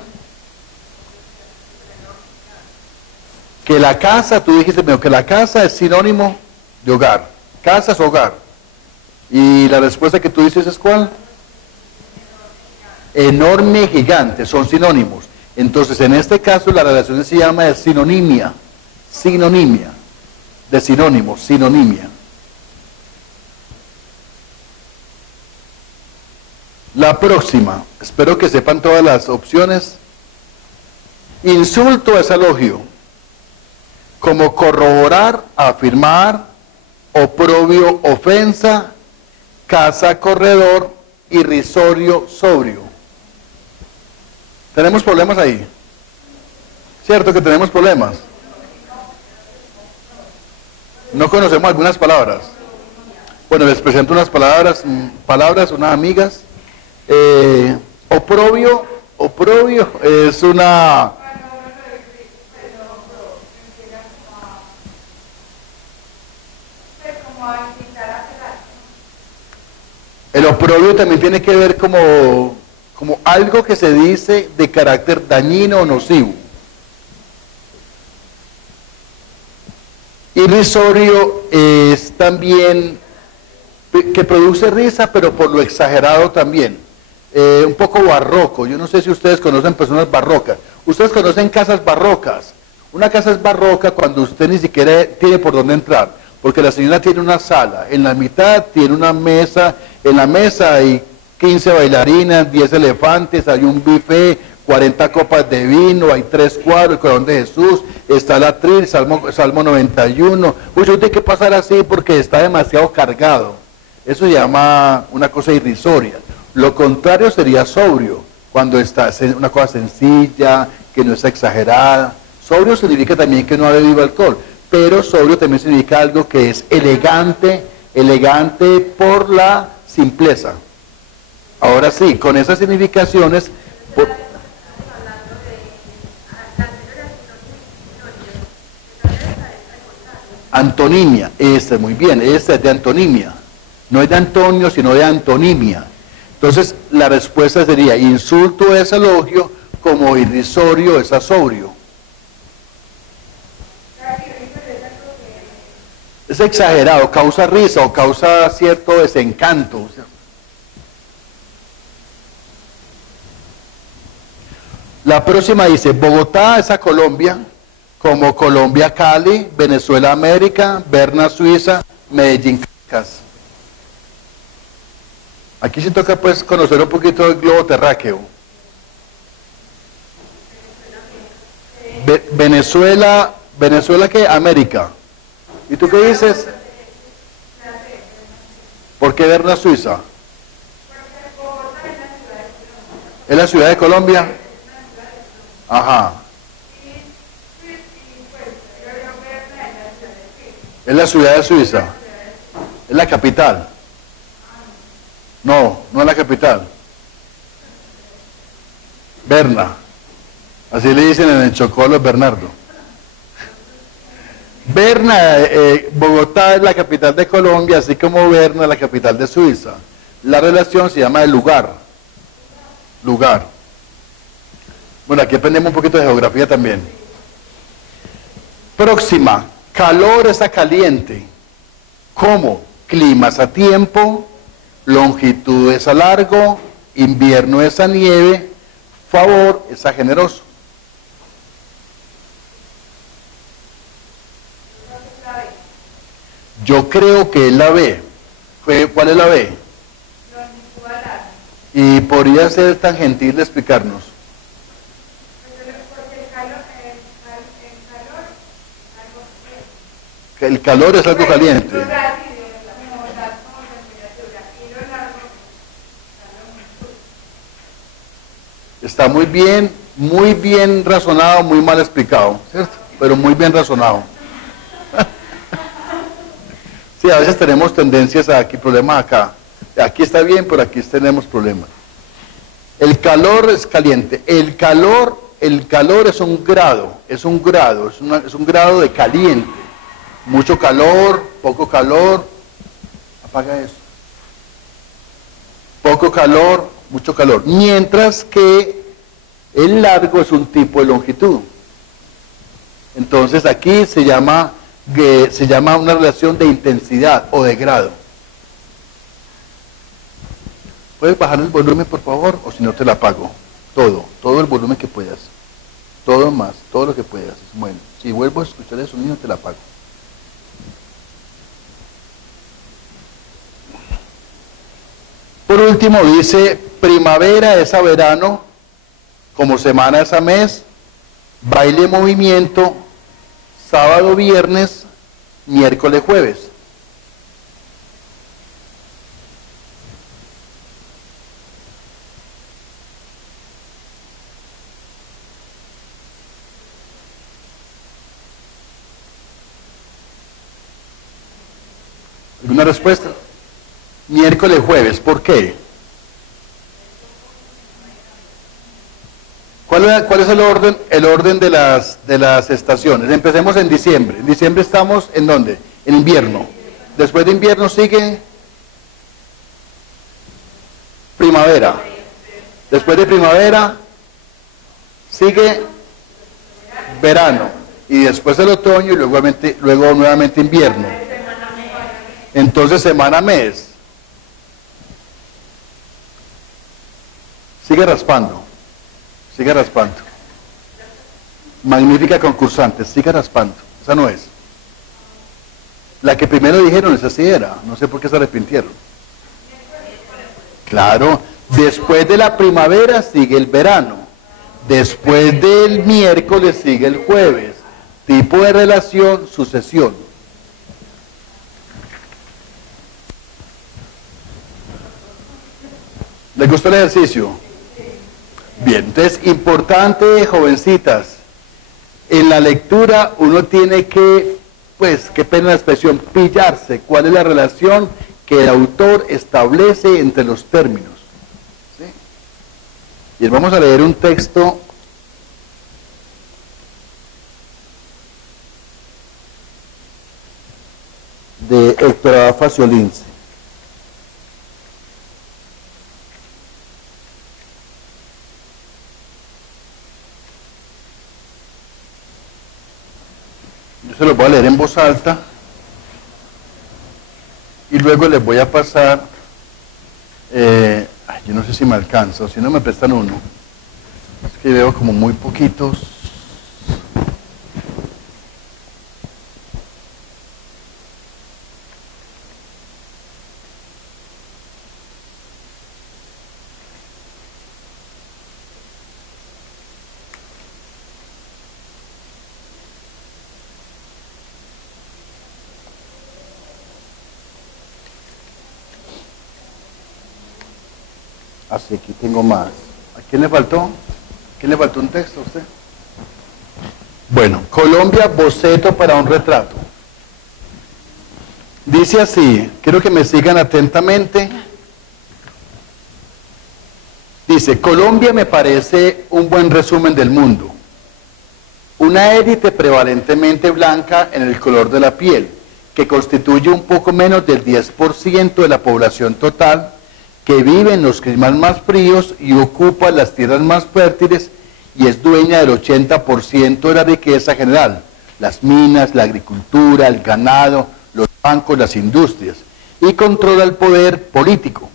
Que la casa, tú dijiste primero, que la casa es sinónimo de hogar. Casa es hogar. Y la respuesta que tú dices es ¿cuál? Enorme, gigante, son sinónimos. Entonces, en este caso, la relación se llama de sinonimia. Sinonimia. De sinónimos, sinonimia. La próxima, espero que sepan todas las opciones. Insulto es elogio, como corroborar, afirmar, oprobio, ofensa, casa, corredor, irrisorio, sobrio. ¿Tenemos problemas ahí? ¿Cierto que tenemos problemas? No conocemos algunas palabras. Bueno, les presento unas palabras, unas amigas. Oprobio es una... El oprobio también tiene que ver como algo que se dice de carácter dañino o nocivo. Irrisorio es también que produce risa, pero por lo exagerado también. Un poco barroco. Yo no sé si ustedes conocen personas barrocas. Ustedes conocen casas barrocas. Una casa es barroca cuando usted ni siquiera tiene por dónde entrar, porque la señora tiene una sala, en la mitad tiene una mesa, en la mesa hay 15 bailarinas, 10 elefantes, hay un buffet, 40 copas de vino, hay 3 cuadros, el corazón de Jesús, está la atril, Salmo 91. Uy, yo tengo que pasar así porque está demasiado cargado. Eso se llama una cosa irrisoria. Lo contrario sería sobrio, cuando está una cosa sencilla, que no es exagerada. Sobrio significa también que no ha bebido alcohol, pero sobrio también significa algo que es elegante por la simpleza. Ahora sí, con esas significaciones... Antonimia, este muy bien, este es de antonimia. No es de Antonio, sino de antonimia. Entonces, la respuesta sería, insulto es elogio, como irrisorio es asobrio. Es exagerado, causa risa o causa cierto desencanto. La próxima dice, Bogotá es a Colombia, como Colombia, Cali, Venezuela, América, Berna, Suiza, Medellín, Caracas. Aquí sí toca pues conocer un poquito el globo terráqueo. Venezuela, ¿qué? América. ¿Y tú qué dices? ¿Por qué Berna, Suiza? ¿Es la ciudad de Colombia? Ajá. ¿Es la ciudad de Suiza? ¿Es la capital? No, no es la capital. Berna. Así le dicen en el Chocó los Bernardo. Berna, Bogotá es la capital de Colombia, así como Berna es la capital de Suiza. La relación se llama el lugar. Lugar. Bueno, aquí aprendemos un poquito de geografía también. Próxima. Calor es a caliente. ¿Cómo? Climas a tiempo, longitudes a largo, invierno es a nieve, favor es a generoso. Yo creo que es la B. ¿Cuál es la B? Y podría ser tan gentil de explicarnos. El calor es algo caliente. Está muy bien razonado, muy mal explicado, ¿cierto? Pero muy bien razonado. Sí, a veces tenemos tendencias aquí, problemas acá. Aquí está bien, pero aquí tenemos problemas. El calor es caliente. El calor es un grado, es un grado de caliente. Mucho calor, poco calor. Apaga eso. Poco calor, mucho calor. Mientras que el largo es un tipo de longitud. Entonces aquí se llama una relación de intensidad o de grado. ¿Puedes bajar el volumen, por favor? O si no te la apago. Todo el volumen que puedas. Todo más, todo lo que puedas. Bueno, si vuelvo a escuchar el sonido, te la apago. Por último dice, primavera es a verano, como semana es a mes, baile, movimiento, sábado, viernes, miércoles, jueves. ¿Alguna respuesta? Miércoles, jueves, ¿por qué? ¿Cuál es el orden? El orden de las estaciones. Empecemos en diciembre. En diciembre estamos ¿en dónde? En invierno. Después de invierno sigue primavera. Después de primavera sigue verano. Y después el otoño y luego nuevamente invierno. Entonces semana, mes. Sigue raspando. Magnífica concursante, sigue raspando. Esa no es. La que primero dijeron, esa sí era. No sé por qué se arrepintieron. Claro, después de la primavera sigue el verano. Después del miércoles sigue el jueves. Tipo de relación, sucesión. ¿Les gustó el ejercicio? Bien, entonces, importante, jovencitas, en la lectura uno tiene que, qué pena la expresión, pillarse cuál es la relación que el autor establece entre los términos. ¿Sí? Y vamos a leer un texto de Héctor Abad Faciolince. Se los voy a leer en voz alta y luego les voy a pasar, yo no sé si me alcanza o si no me prestan uno, es que veo como muy poquitos. Así, aquí tengo más. ¿A quién le faltó? ¿A quién le faltó un texto a usted? Bueno, Colombia, boceto para un retrato. Dice así, quiero que me sigan atentamente. Dice, Colombia me parece un buen resumen del mundo. Una élite prevalentemente blanca en el color de la piel, que constituye un poco menos del 10% de la población total, que vive en los climas más fríos y ocupa las tierras más fértiles y es dueña del 80% de la riqueza general, las minas, la agricultura, el ganado, los bancos, las industrias, y controla el poder político.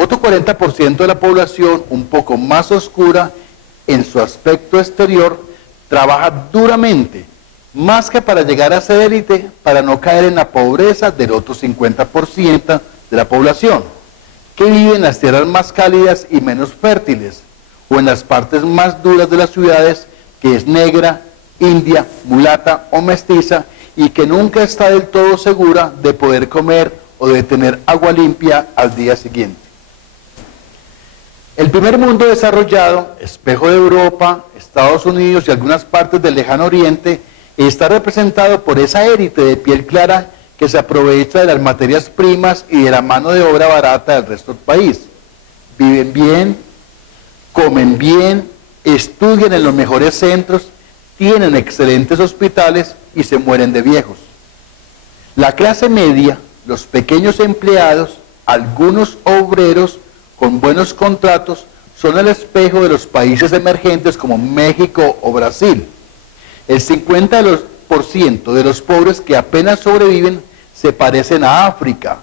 Otro 40% de la población, un poco más oscura en su aspecto exterior, trabaja duramente, más que para llegar a ser élite, para no caer en la pobreza del otro 50% de la población, que vive en las tierras más cálidas y menos fértiles, o en las partes más duras de las ciudades, que es negra, india, mulata o mestiza, y que nunca está del todo segura de poder comer o de tener agua limpia al día siguiente. El primer mundo desarrollado, espejo de Europa, Estados Unidos y algunas partes del lejano oriente, está representado por esa élite de piel clara que se aprovecha de las materias primas y de la mano de obra barata del resto del país. Viven bien, comen bien, estudian en los mejores centros, tienen excelentes hospitales y se mueren de viejos. La clase media, los pequeños empleados, algunos obreros con buenos contratos, son el espejo de los países emergentes como México o Brasil. El 50% de los pobres que apenas sobreviven se parecen a África,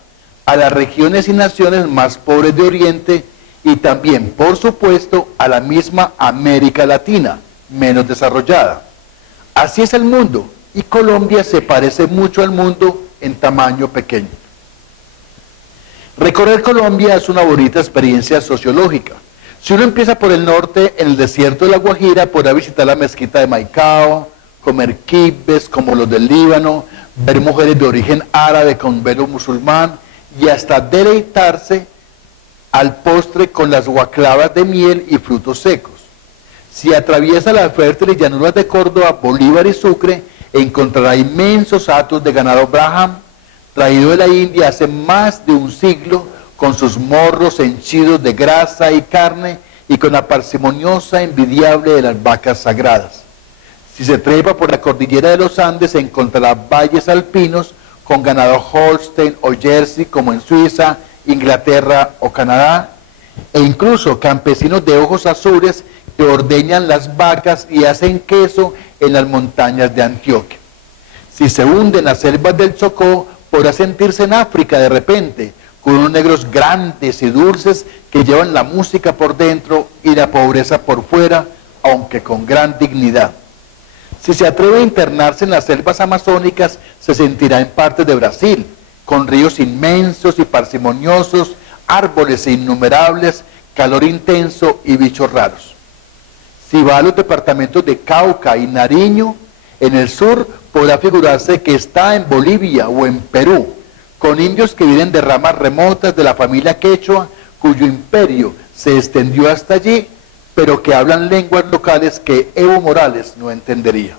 a las regiones y naciones más pobres de Oriente y también, por supuesto, a la misma América Latina, menos desarrollada. Así es el mundo, y Colombia se parece mucho al mundo en tamaño pequeño. Recorrer Colombia es una bonita experiencia sociológica. Si uno empieza por el norte, en el desierto de La Guajira, podrá visitar la mezquita de Maicao, comer kibbes como los del Líbano, ver mujeres de origen árabe con velo musulmán y hasta deleitarse al postre con las guaclavas de miel y frutos secos. Si atraviesa las fértiles llanuras de Córdoba, Bolívar y Sucre, encontrará inmensos hatos de ganado Brahman, traído de la India hace más de un siglo, con sus morros henchidos de grasa y carne y con la parsimoniosa envidiable de las vacas sagradas. Si se trepa por la cordillera de los Andes, encontrará valles alpinos con ganado Holstein o Jersey, como en Suiza, Inglaterra o Canadá, e incluso campesinos de ojos azules que ordeñan las vacas y hacen queso en las montañas de Antioquia. Si se hunde en las selvas del Chocó, podrá sentirse en África de repente, con unos negros grandes y dulces que llevan la música por dentro y la pobreza por fuera, aunque con gran dignidad. Si se atreve a internarse en las selvas amazónicas, se sentirá en partes de Brasil, con ríos inmensos y parsimoniosos, árboles innumerables, calor intenso y bichos raros. Si va a los departamentos de Cauca y Nariño, en el sur podrá figurarse que está en Bolivia o en Perú, con indios que viven de ramas remotas de la familia quechua, cuyo imperio se extendió hasta allí, pero que hablan lenguas locales que Evo Morales no entendería.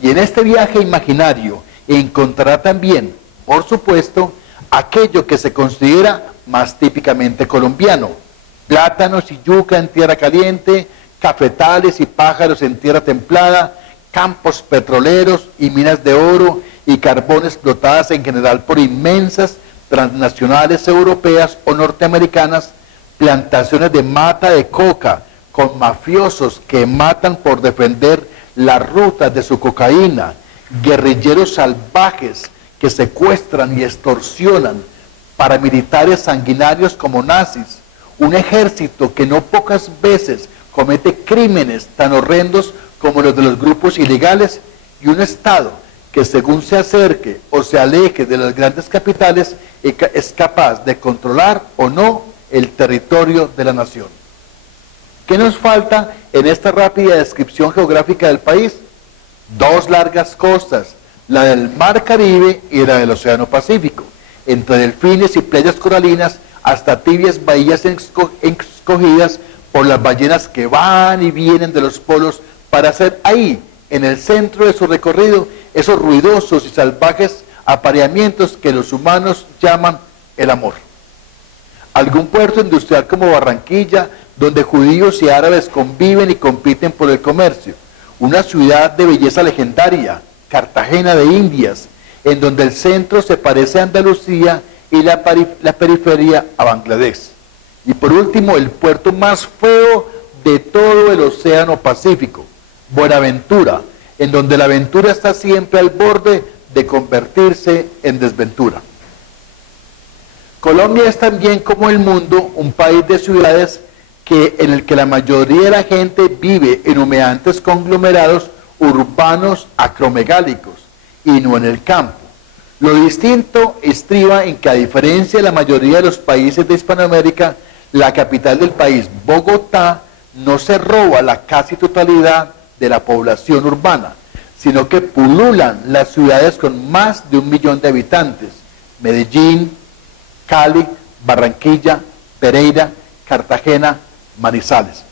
Y en este viaje imaginario encontrará también, por supuesto, aquello que se considera más típicamente colombiano: plátanos y yuca en tierra caliente, cafetales y pájaros en tierra templada, campos petroleros y minas de oro y carbón explotadas en general por inmensas transnacionales europeas o norteamericanas, plantaciones de mata de coca con mafiosos que matan por defender las rutas de su cocaína, guerrilleros salvajes que secuestran y extorsionan, paramilitares sanguinarios como nazis, un ejército que no pocas veces comete crímenes tan horrendos como los de los grupos ilegales, y un Estado que según se acerque o se aleje de las grandes capitales es capaz de controlar o no el territorio de la nación. ¿Qué nos falta en esta rápida descripción geográfica del país? Dos largas costas, la del Mar Caribe y la del Océano Pacífico, entre delfines y playas coralinas hasta tibias bahías escogidas por las ballenas que van y vienen de los polos para hacer ahí, en el centro de su recorrido, esos ruidosos y salvajes apareamientos que los humanos llaman el amor. Algún puerto industrial como Barranquilla, donde judíos y árabes conviven y compiten por el comercio. Una ciudad de belleza legendaria, Cartagena de Indias, en donde el centro se parece a Andalucía y la periferia a Bangladesh. Y por último, el puerto más feo de todo el Océano Pacífico, Buenaventura, en donde la aventura está siempre al borde de convertirse en desventura. Colombia es también, como el mundo, un país de ciudades en el que la mayoría de la gente vive en humeantes conglomerados urbanos acromegálicos y no en el campo. Lo distinto estriba en que, a diferencia de la mayoría de los países de Hispanoamérica, la capital del país, Bogotá, no se roba la casi totalidad de la población urbana, sino que pululan las ciudades con más de 1 millón de habitantes: Medellín, Cali, Barranquilla, Pereira, Cartagena, Manizales.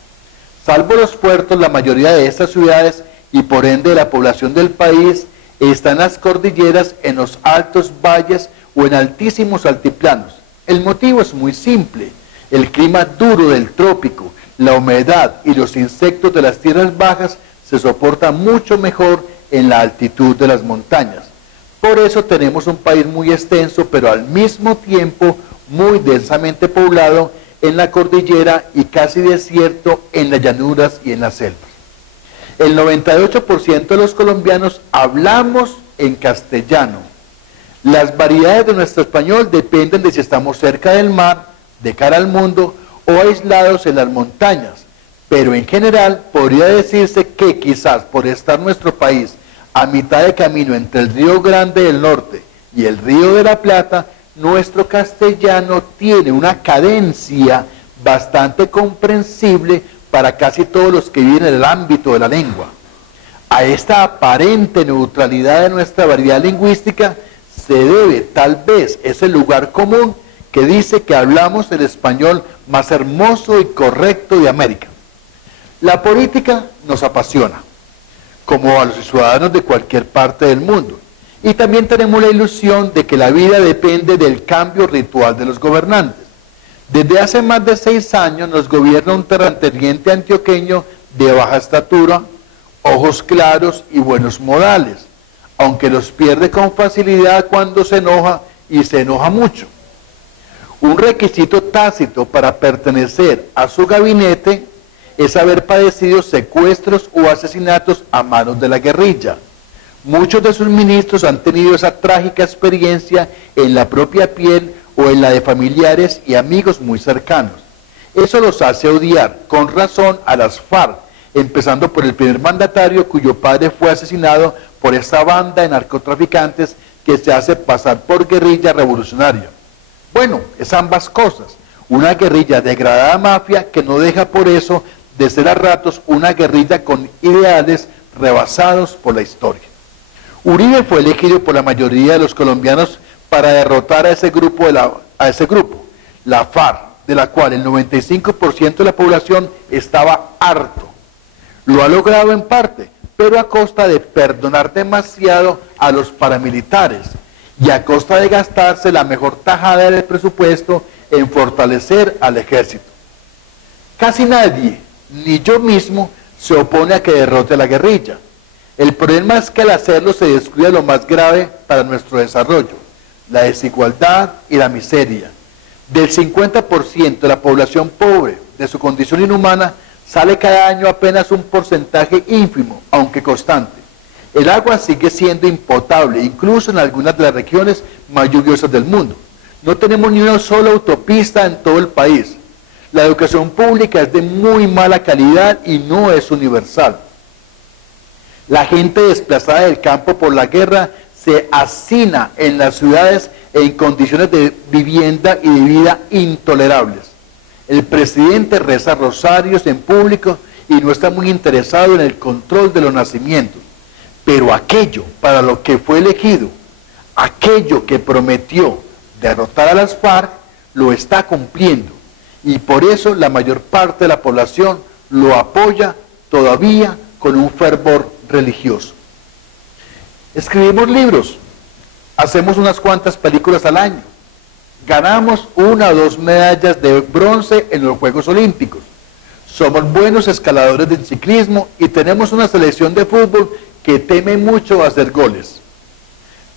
Salvo los puertos, la mayoría de estas ciudades y por ende la población del país está en las cordilleras, en los altos valles o en altísimos altiplanos. El motivo es muy simple: el clima duro del trópico, la humedad y los insectos de las tierras bajas se soportan mucho mejor en la altitud de las montañas. Por eso tenemos un país muy extenso, pero al mismo tiempo muy densamente poblado en la cordillera y casi desierto en las llanuras y en las selvas. El 98% de los colombianos hablamos en castellano. Las variedades de nuestro español dependen de si estamos cerca del mar, de cara al mundo, o aislados en las montañas, pero en general podría decirse que quizás por estar nuestro país a mitad de camino entre el Río Grande del Norte y el Río de la Plata, nuestro castellano tiene una cadencia bastante comprensible para casi todos los que viven en el ámbito de la lengua. A esta aparente neutralidad de nuestra variedad lingüística se debe tal vez ese lugar común que dice que hablamos el español más hermoso y correcto de América. La política nos apasiona, como a los ciudadanos de cualquier parte del mundo, y también tenemos la ilusión de que la vida depende del cambio ritual de los gobernantes. Desde hace más de 6 años nos gobierna un terrateniente antioqueño de baja estatura, ojos claros y buenos modales, aunque los pierde con facilidad cuando se enoja, y se enoja mucho. Un requisito tácito para pertenecer a su gabinete es haber padecido secuestros o asesinatos a manos de la guerrilla. Muchos de sus ministros han tenido esa trágica experiencia en la propia piel o en la de familiares y amigos muy cercanos. Eso los hace odiar, con razón, a las FARC, empezando por el primer mandatario cuyo padre fue asesinado por esta banda de narcotraficantes que se hace pasar por guerrilla revolucionaria. Bueno, es ambas cosas: una guerrilla degradada mafia que no deja por eso de ser a ratos una guerrilla con ideales rebasados por la historia. Uribe fue elegido por la mayoría de los colombianos para derrotar a ese grupo, la FARC, de la cual el 95% de la población estaba harto. Lo ha logrado en parte, pero a costa de perdonar demasiado a los paramilitares y a costa de gastarse la mejor tajada del presupuesto en fortalecer al ejército. Casi nadie, ni yo mismo, se opone a que derrote a la guerrilla. El problema es que al hacerlo se descuida lo más grave para nuestro desarrollo: la desigualdad y la miseria. Del 50% de la población pobre, de su condición inhumana, sale cada año apenas un porcentaje ínfimo, aunque constante. El agua sigue siendo impotable, incluso en algunas de las regiones más lluviosas del mundo. No tenemos ni una sola autopista en todo el país. La educación pública es de muy mala calidad y no es universal. La gente desplazada del campo por la guerra se hacina en las ciudades en condiciones de vivienda y de vida intolerables. El presidente reza rosarios en público y no está muy interesado en el control de los nacimientos. Pero aquello para lo que fue elegido, aquello que prometió derrotar a las FARC, lo está cumpliendo. Y por eso la mayor parte de la población lo apoya todavía con un fervor religioso. Escribimos libros, hacemos unas cuantas películas al año, ganamos 1 o 2 medallas de bronce en los Juegos Olímpicos, somos buenos escaladores del ciclismo y tenemos una selección de fútbol que teme mucho hacer goles.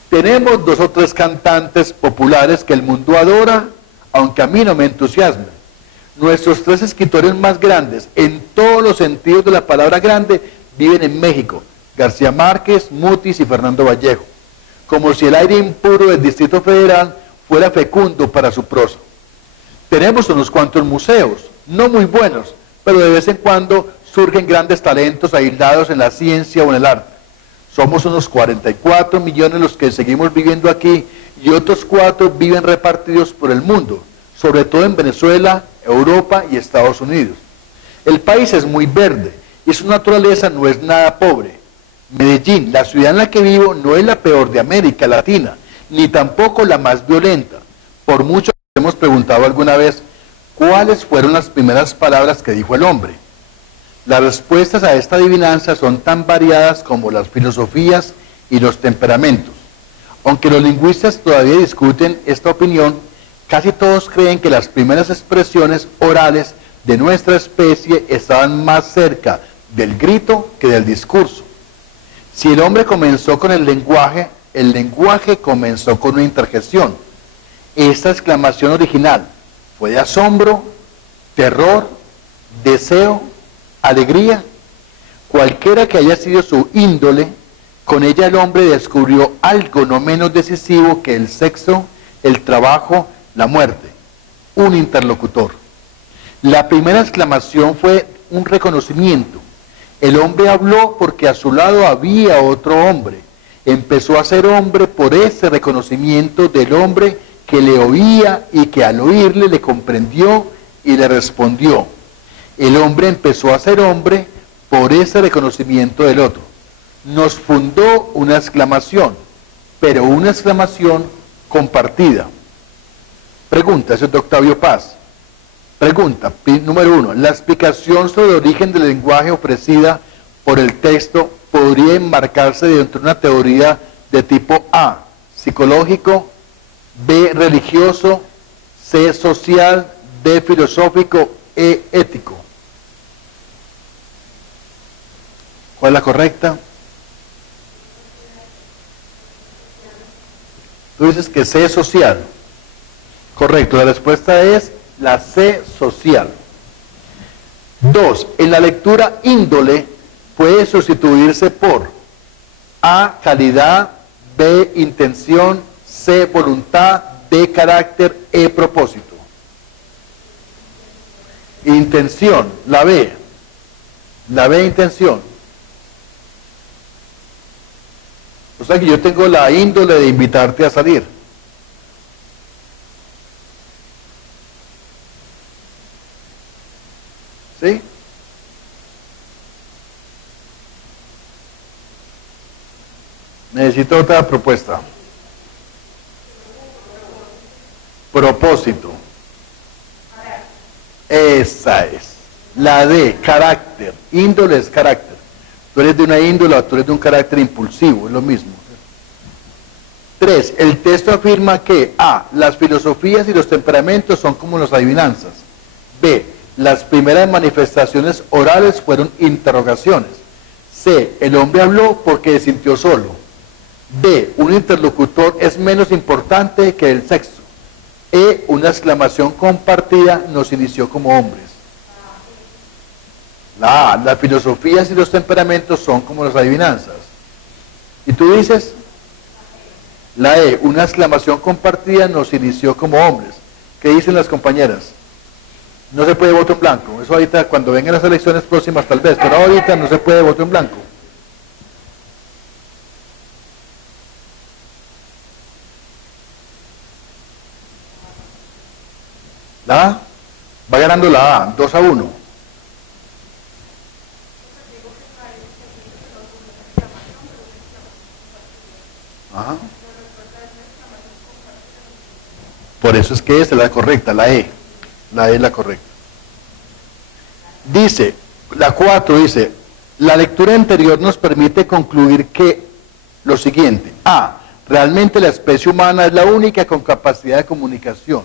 Tenemos 2 o 3 cantantes populares que el mundo adora, aunque a mí no me entusiasman. Nuestros 3 escritores más grandes, en todos los sentidos de la palabra grande, viven en México: García Márquez, Mutis y Fernando Vallejo. Como si el aire impuro del Distrito Federal fuera fecundo para su prosa. Tenemos unos cuantos museos, no muy buenos, pero de vez en cuando surgen grandes talentos aislados en la ciencia o en el arte. Somos unos 44 millones los que seguimos viviendo aquí y otros 4 viven repartidos por el mundo, sobre todo en Venezuela, Europa y Estados Unidos. El país es muy verde y su naturaleza no es nada pobre. Medellín, la ciudad en la que vivo, no es la peor de América Latina, ni tampoco la más violenta. Por mucho que hemos preguntado alguna vez, ¿cuáles fueron las primeras palabras que dijo el hombre? Las respuestas a esta adivinanza son tan variadas como las filosofías y los temperamentos. Aunque los lingüistas todavía discuten esta opinión, casi todos creen que las primeras expresiones orales de nuestra especie estaban más cerca del grito que del discurso. Si el hombre comenzó con el lenguaje comenzó con una interjección. Esta exclamación original fue de asombro, terror, deseo, alegría. Cualquiera que haya sido su índole, con ella el hombre descubrió algo no menos decisivo que el sexo, el trabajo, la muerte: un interlocutor. La primera exclamación fue un reconocimiento. El hombre habló porque a su lado había otro hombre. Empezó a ser hombre por ese reconocimiento del hombre que le oía y que al oírle le comprendió y le respondió. El hombre empezó a ser hombre por ese reconocimiento del otro. Nos fundó una exclamación, pero una exclamación compartida. Pregunta, eso es de Octavio Paz. Pregunta, número 1. ¿La explicación sobre el origen del lenguaje ofrecida por el texto podría enmarcarse dentro de una teoría de tipo A, psicológico, B, religioso, C, social, D, filosófico, E, ético? ¿Cuál es la correcta? Tú dices que C, social. Correcto, la respuesta es la C, social. 2. En la lectura índole puede sustituirse por A, calidad, B, intención, C, voluntad, D, carácter, E, propósito. Intención, la B, intención. O sea que yo tengo la índole de invitarte a salir. ¿Sí? Necesito otra propuesta. Propósito. Esa es. La D, carácter. Índole es carácter. Tú eres de una índole o tú eres de un carácter impulsivo, es lo mismo. 3. El texto afirma que A, las filosofías y los temperamentos son como las adivinanzas. B, las primeras manifestaciones orales fueron interrogaciones. C, el hombre habló porque se sintió solo. D, un interlocutor es menos importante que el sexo. E, una exclamación compartida nos inició como hombres. La A, las filosofías y los temperamentos son como las adivinanzas. ¿Y tú dices? La E, una exclamación compartida nos inició como hombres. ¿Qué dicen las compañeras? No se puede voto en blanco. Eso ahorita cuando vengan las elecciones próximas tal vez, pero ahorita no se puede voto en blanco. La A va ganando la A, 2-1. Ajá. Por eso es que esa es la correcta, la E. La E es la correcta. Dice, la 4 dice, la lectura anterior nos permite concluir que lo siguiente: A, realmente la especie humana es la única con capacidad de comunicación.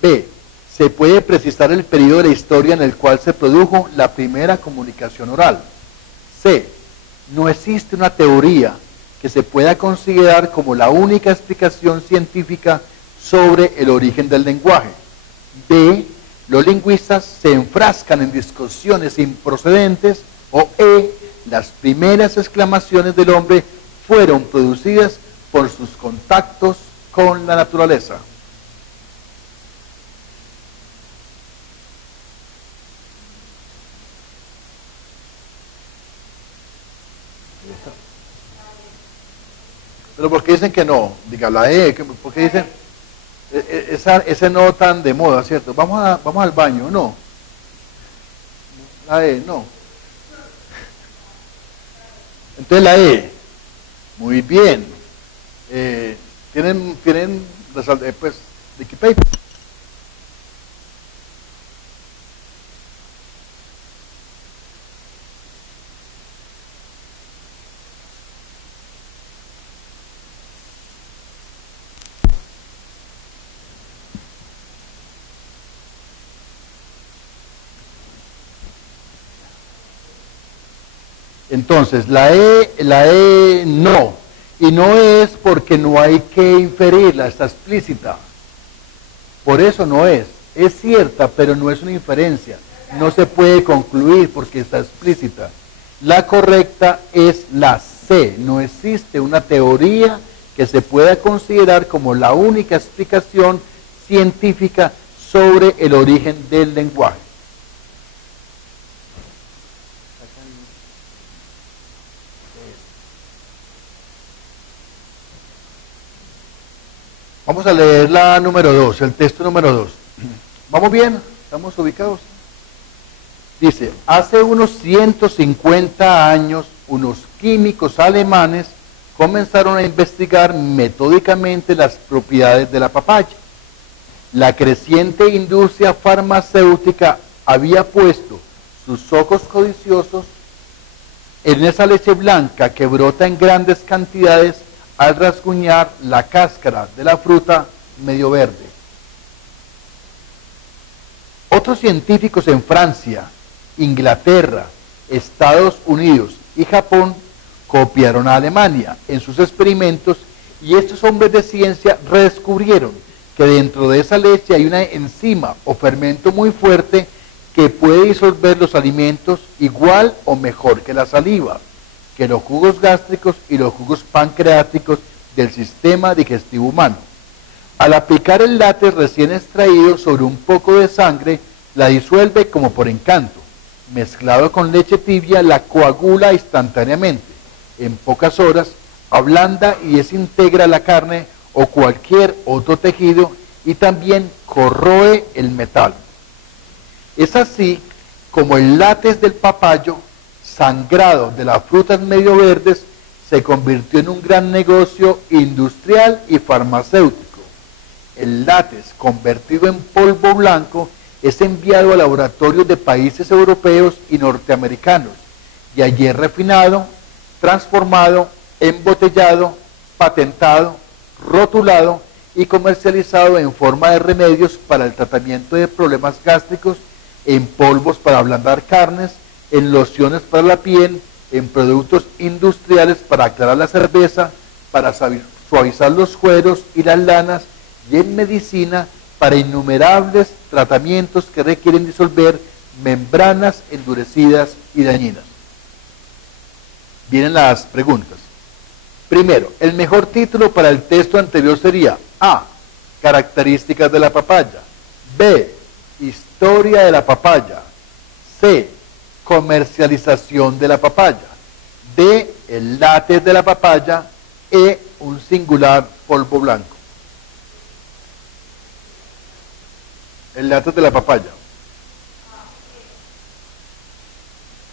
B, se puede precisar el periodo de la historia en el cual se produjo la primera comunicación oral. C, no existe una teoría que se pueda considerar como la única explicación científica sobre el origen del lenguaje. D, los lingüistas se enfrascan en discusiones improcedentes. O E, las primeras exclamaciones del hombre fueron producidas por sus contactos con la naturaleza. Pero ¿por qué dicen que no? Diga la E, ¿por qué dicen ese no tan de moda, cierto? Vamos al baño, no. La E, no. Entonces la E, muy bien. Tienen pues, Wikipedia. Entonces, la E no. Y no es porque no hay que inferirla, está explícita. Por eso no es. Es cierta, pero no es una inferencia. No se puede concluir porque está explícita. La correcta es la C. No existe una teoría que se pueda considerar como la única explicación científica sobre el origen del lenguaje. Vamos a leer la número 2, el texto número 2. ¿Vamos bien? ¿Estamos ubicados? Dice, hace unos 150 años, unos químicos alemanes comenzaron a investigar metódicamente las propiedades de la papaya. La creciente industria farmacéutica había puesto sus ojos codiciosos en esa leche blanca que brota en grandes cantidades al rasguñar la cáscara de la fruta medio verde. Otros científicos en Francia, Inglaterra, Estados Unidos y Japón copiaron a Alemania en sus experimentos y estos hombres de ciencia redescubrieron que dentro de esa leche hay una enzima o fermento muy fuerte que puede disolver los alimentos igual o mejor que la saliva, que los jugos gástricos y los jugos pancreáticos del sistema digestivo humano. Al aplicar el látex recién extraído sobre un poco de sangre, la disuelve como por encanto. Mezclado con leche tibia, la coagula instantáneamente. En pocas horas, ablanda y desintegra la carne o cualquier otro tejido y también corroe el metal. Es así como el látex del papayo, sangrado de las frutas medio verdes, se convirtió en un gran negocio industrial y farmacéutico. El látex, convertido en polvo blanco, es enviado a laboratorios de países europeos y norteamericanos, y allí es refinado, transformado, embotellado, patentado, rotulado y comercializado en forma de remedios para el tratamiento de problemas gástricos, en polvos para ablandar carnes, en lociones para la piel, en productos industriales para aclarar la cerveza, para suavizar los cueros y las lanas, y en medicina para innumerables tratamientos que requieren disolver membranas endurecidas y dañinas. Vienen las preguntas. Primero, el mejor título para el texto anterior sería A. Características de la papaya. B. Historia de la papaya. C. Comercialización de la papaya. D. El látex de la papaya. E. Un singular polvo blanco. El látex de la papaya.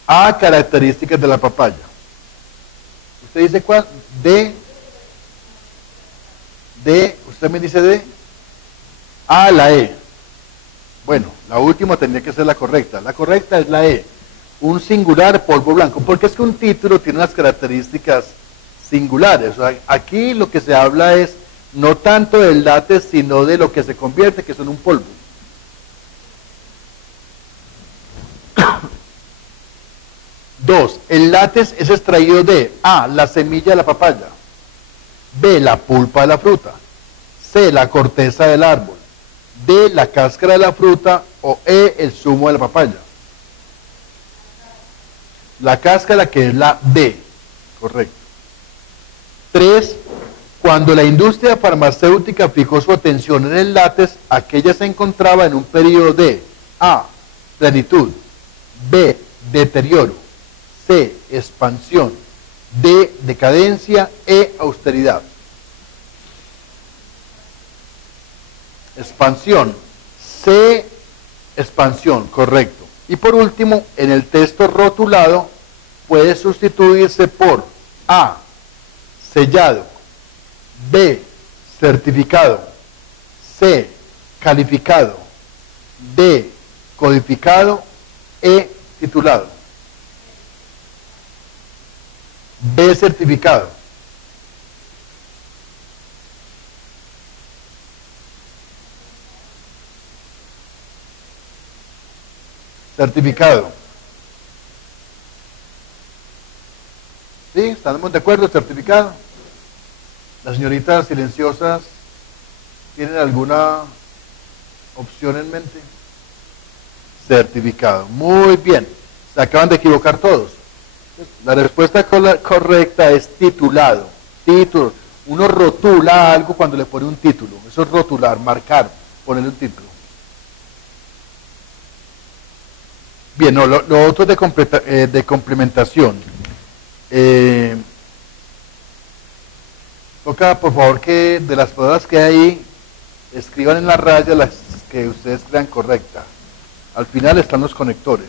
A. Características de la papaya. ¿Usted dice cuál? D. D. ¿Usted me dice D? A. La E. Bueno, la última tendría que ser la correcta. La correcta es la E. Un singular polvo blanco. Porque es que un título tiene unas características singulares. O sea, aquí lo que se habla es no tanto del látex, sino de lo que se convierte, que son un polvo. Dos, el látex es extraído de A, la semilla de la papaya, B, la pulpa de la fruta, C, la corteza del árbol, D, la cáscara de la fruta o E, el zumo de la papaya. La cáscara, que es la D, correcto. 3, cuando la industria farmacéutica fijó su atención en el látex, aquella se encontraba en un periodo de A, plenitud, B, deterioro, C, expansión, D, decadencia, E, austeridad. Expansión, C, expansión, correcto. Y por último, en el texto rotulado puede sustituirse por A, sellado, B, certificado, C, calificado, D, codificado, E, titulado. B, certificado. Certificado. ¿Sí? ¿Estamos de acuerdo? Certificado. Las señoritas silenciosas, ¿tienen alguna opción en mente? Certificado. Muy bien. Se acaban de equivocar todos. La respuesta correcta es titulado. Título. Uno rotula algo cuando le pone un título. Eso es rotular, marcar, ponerle un título. Bien, no, lo otro es de complementación. Toca, por favor, que de las palabras que hay ahí, escriban en la raya las que ustedes crean correctas. Al final están los conectores.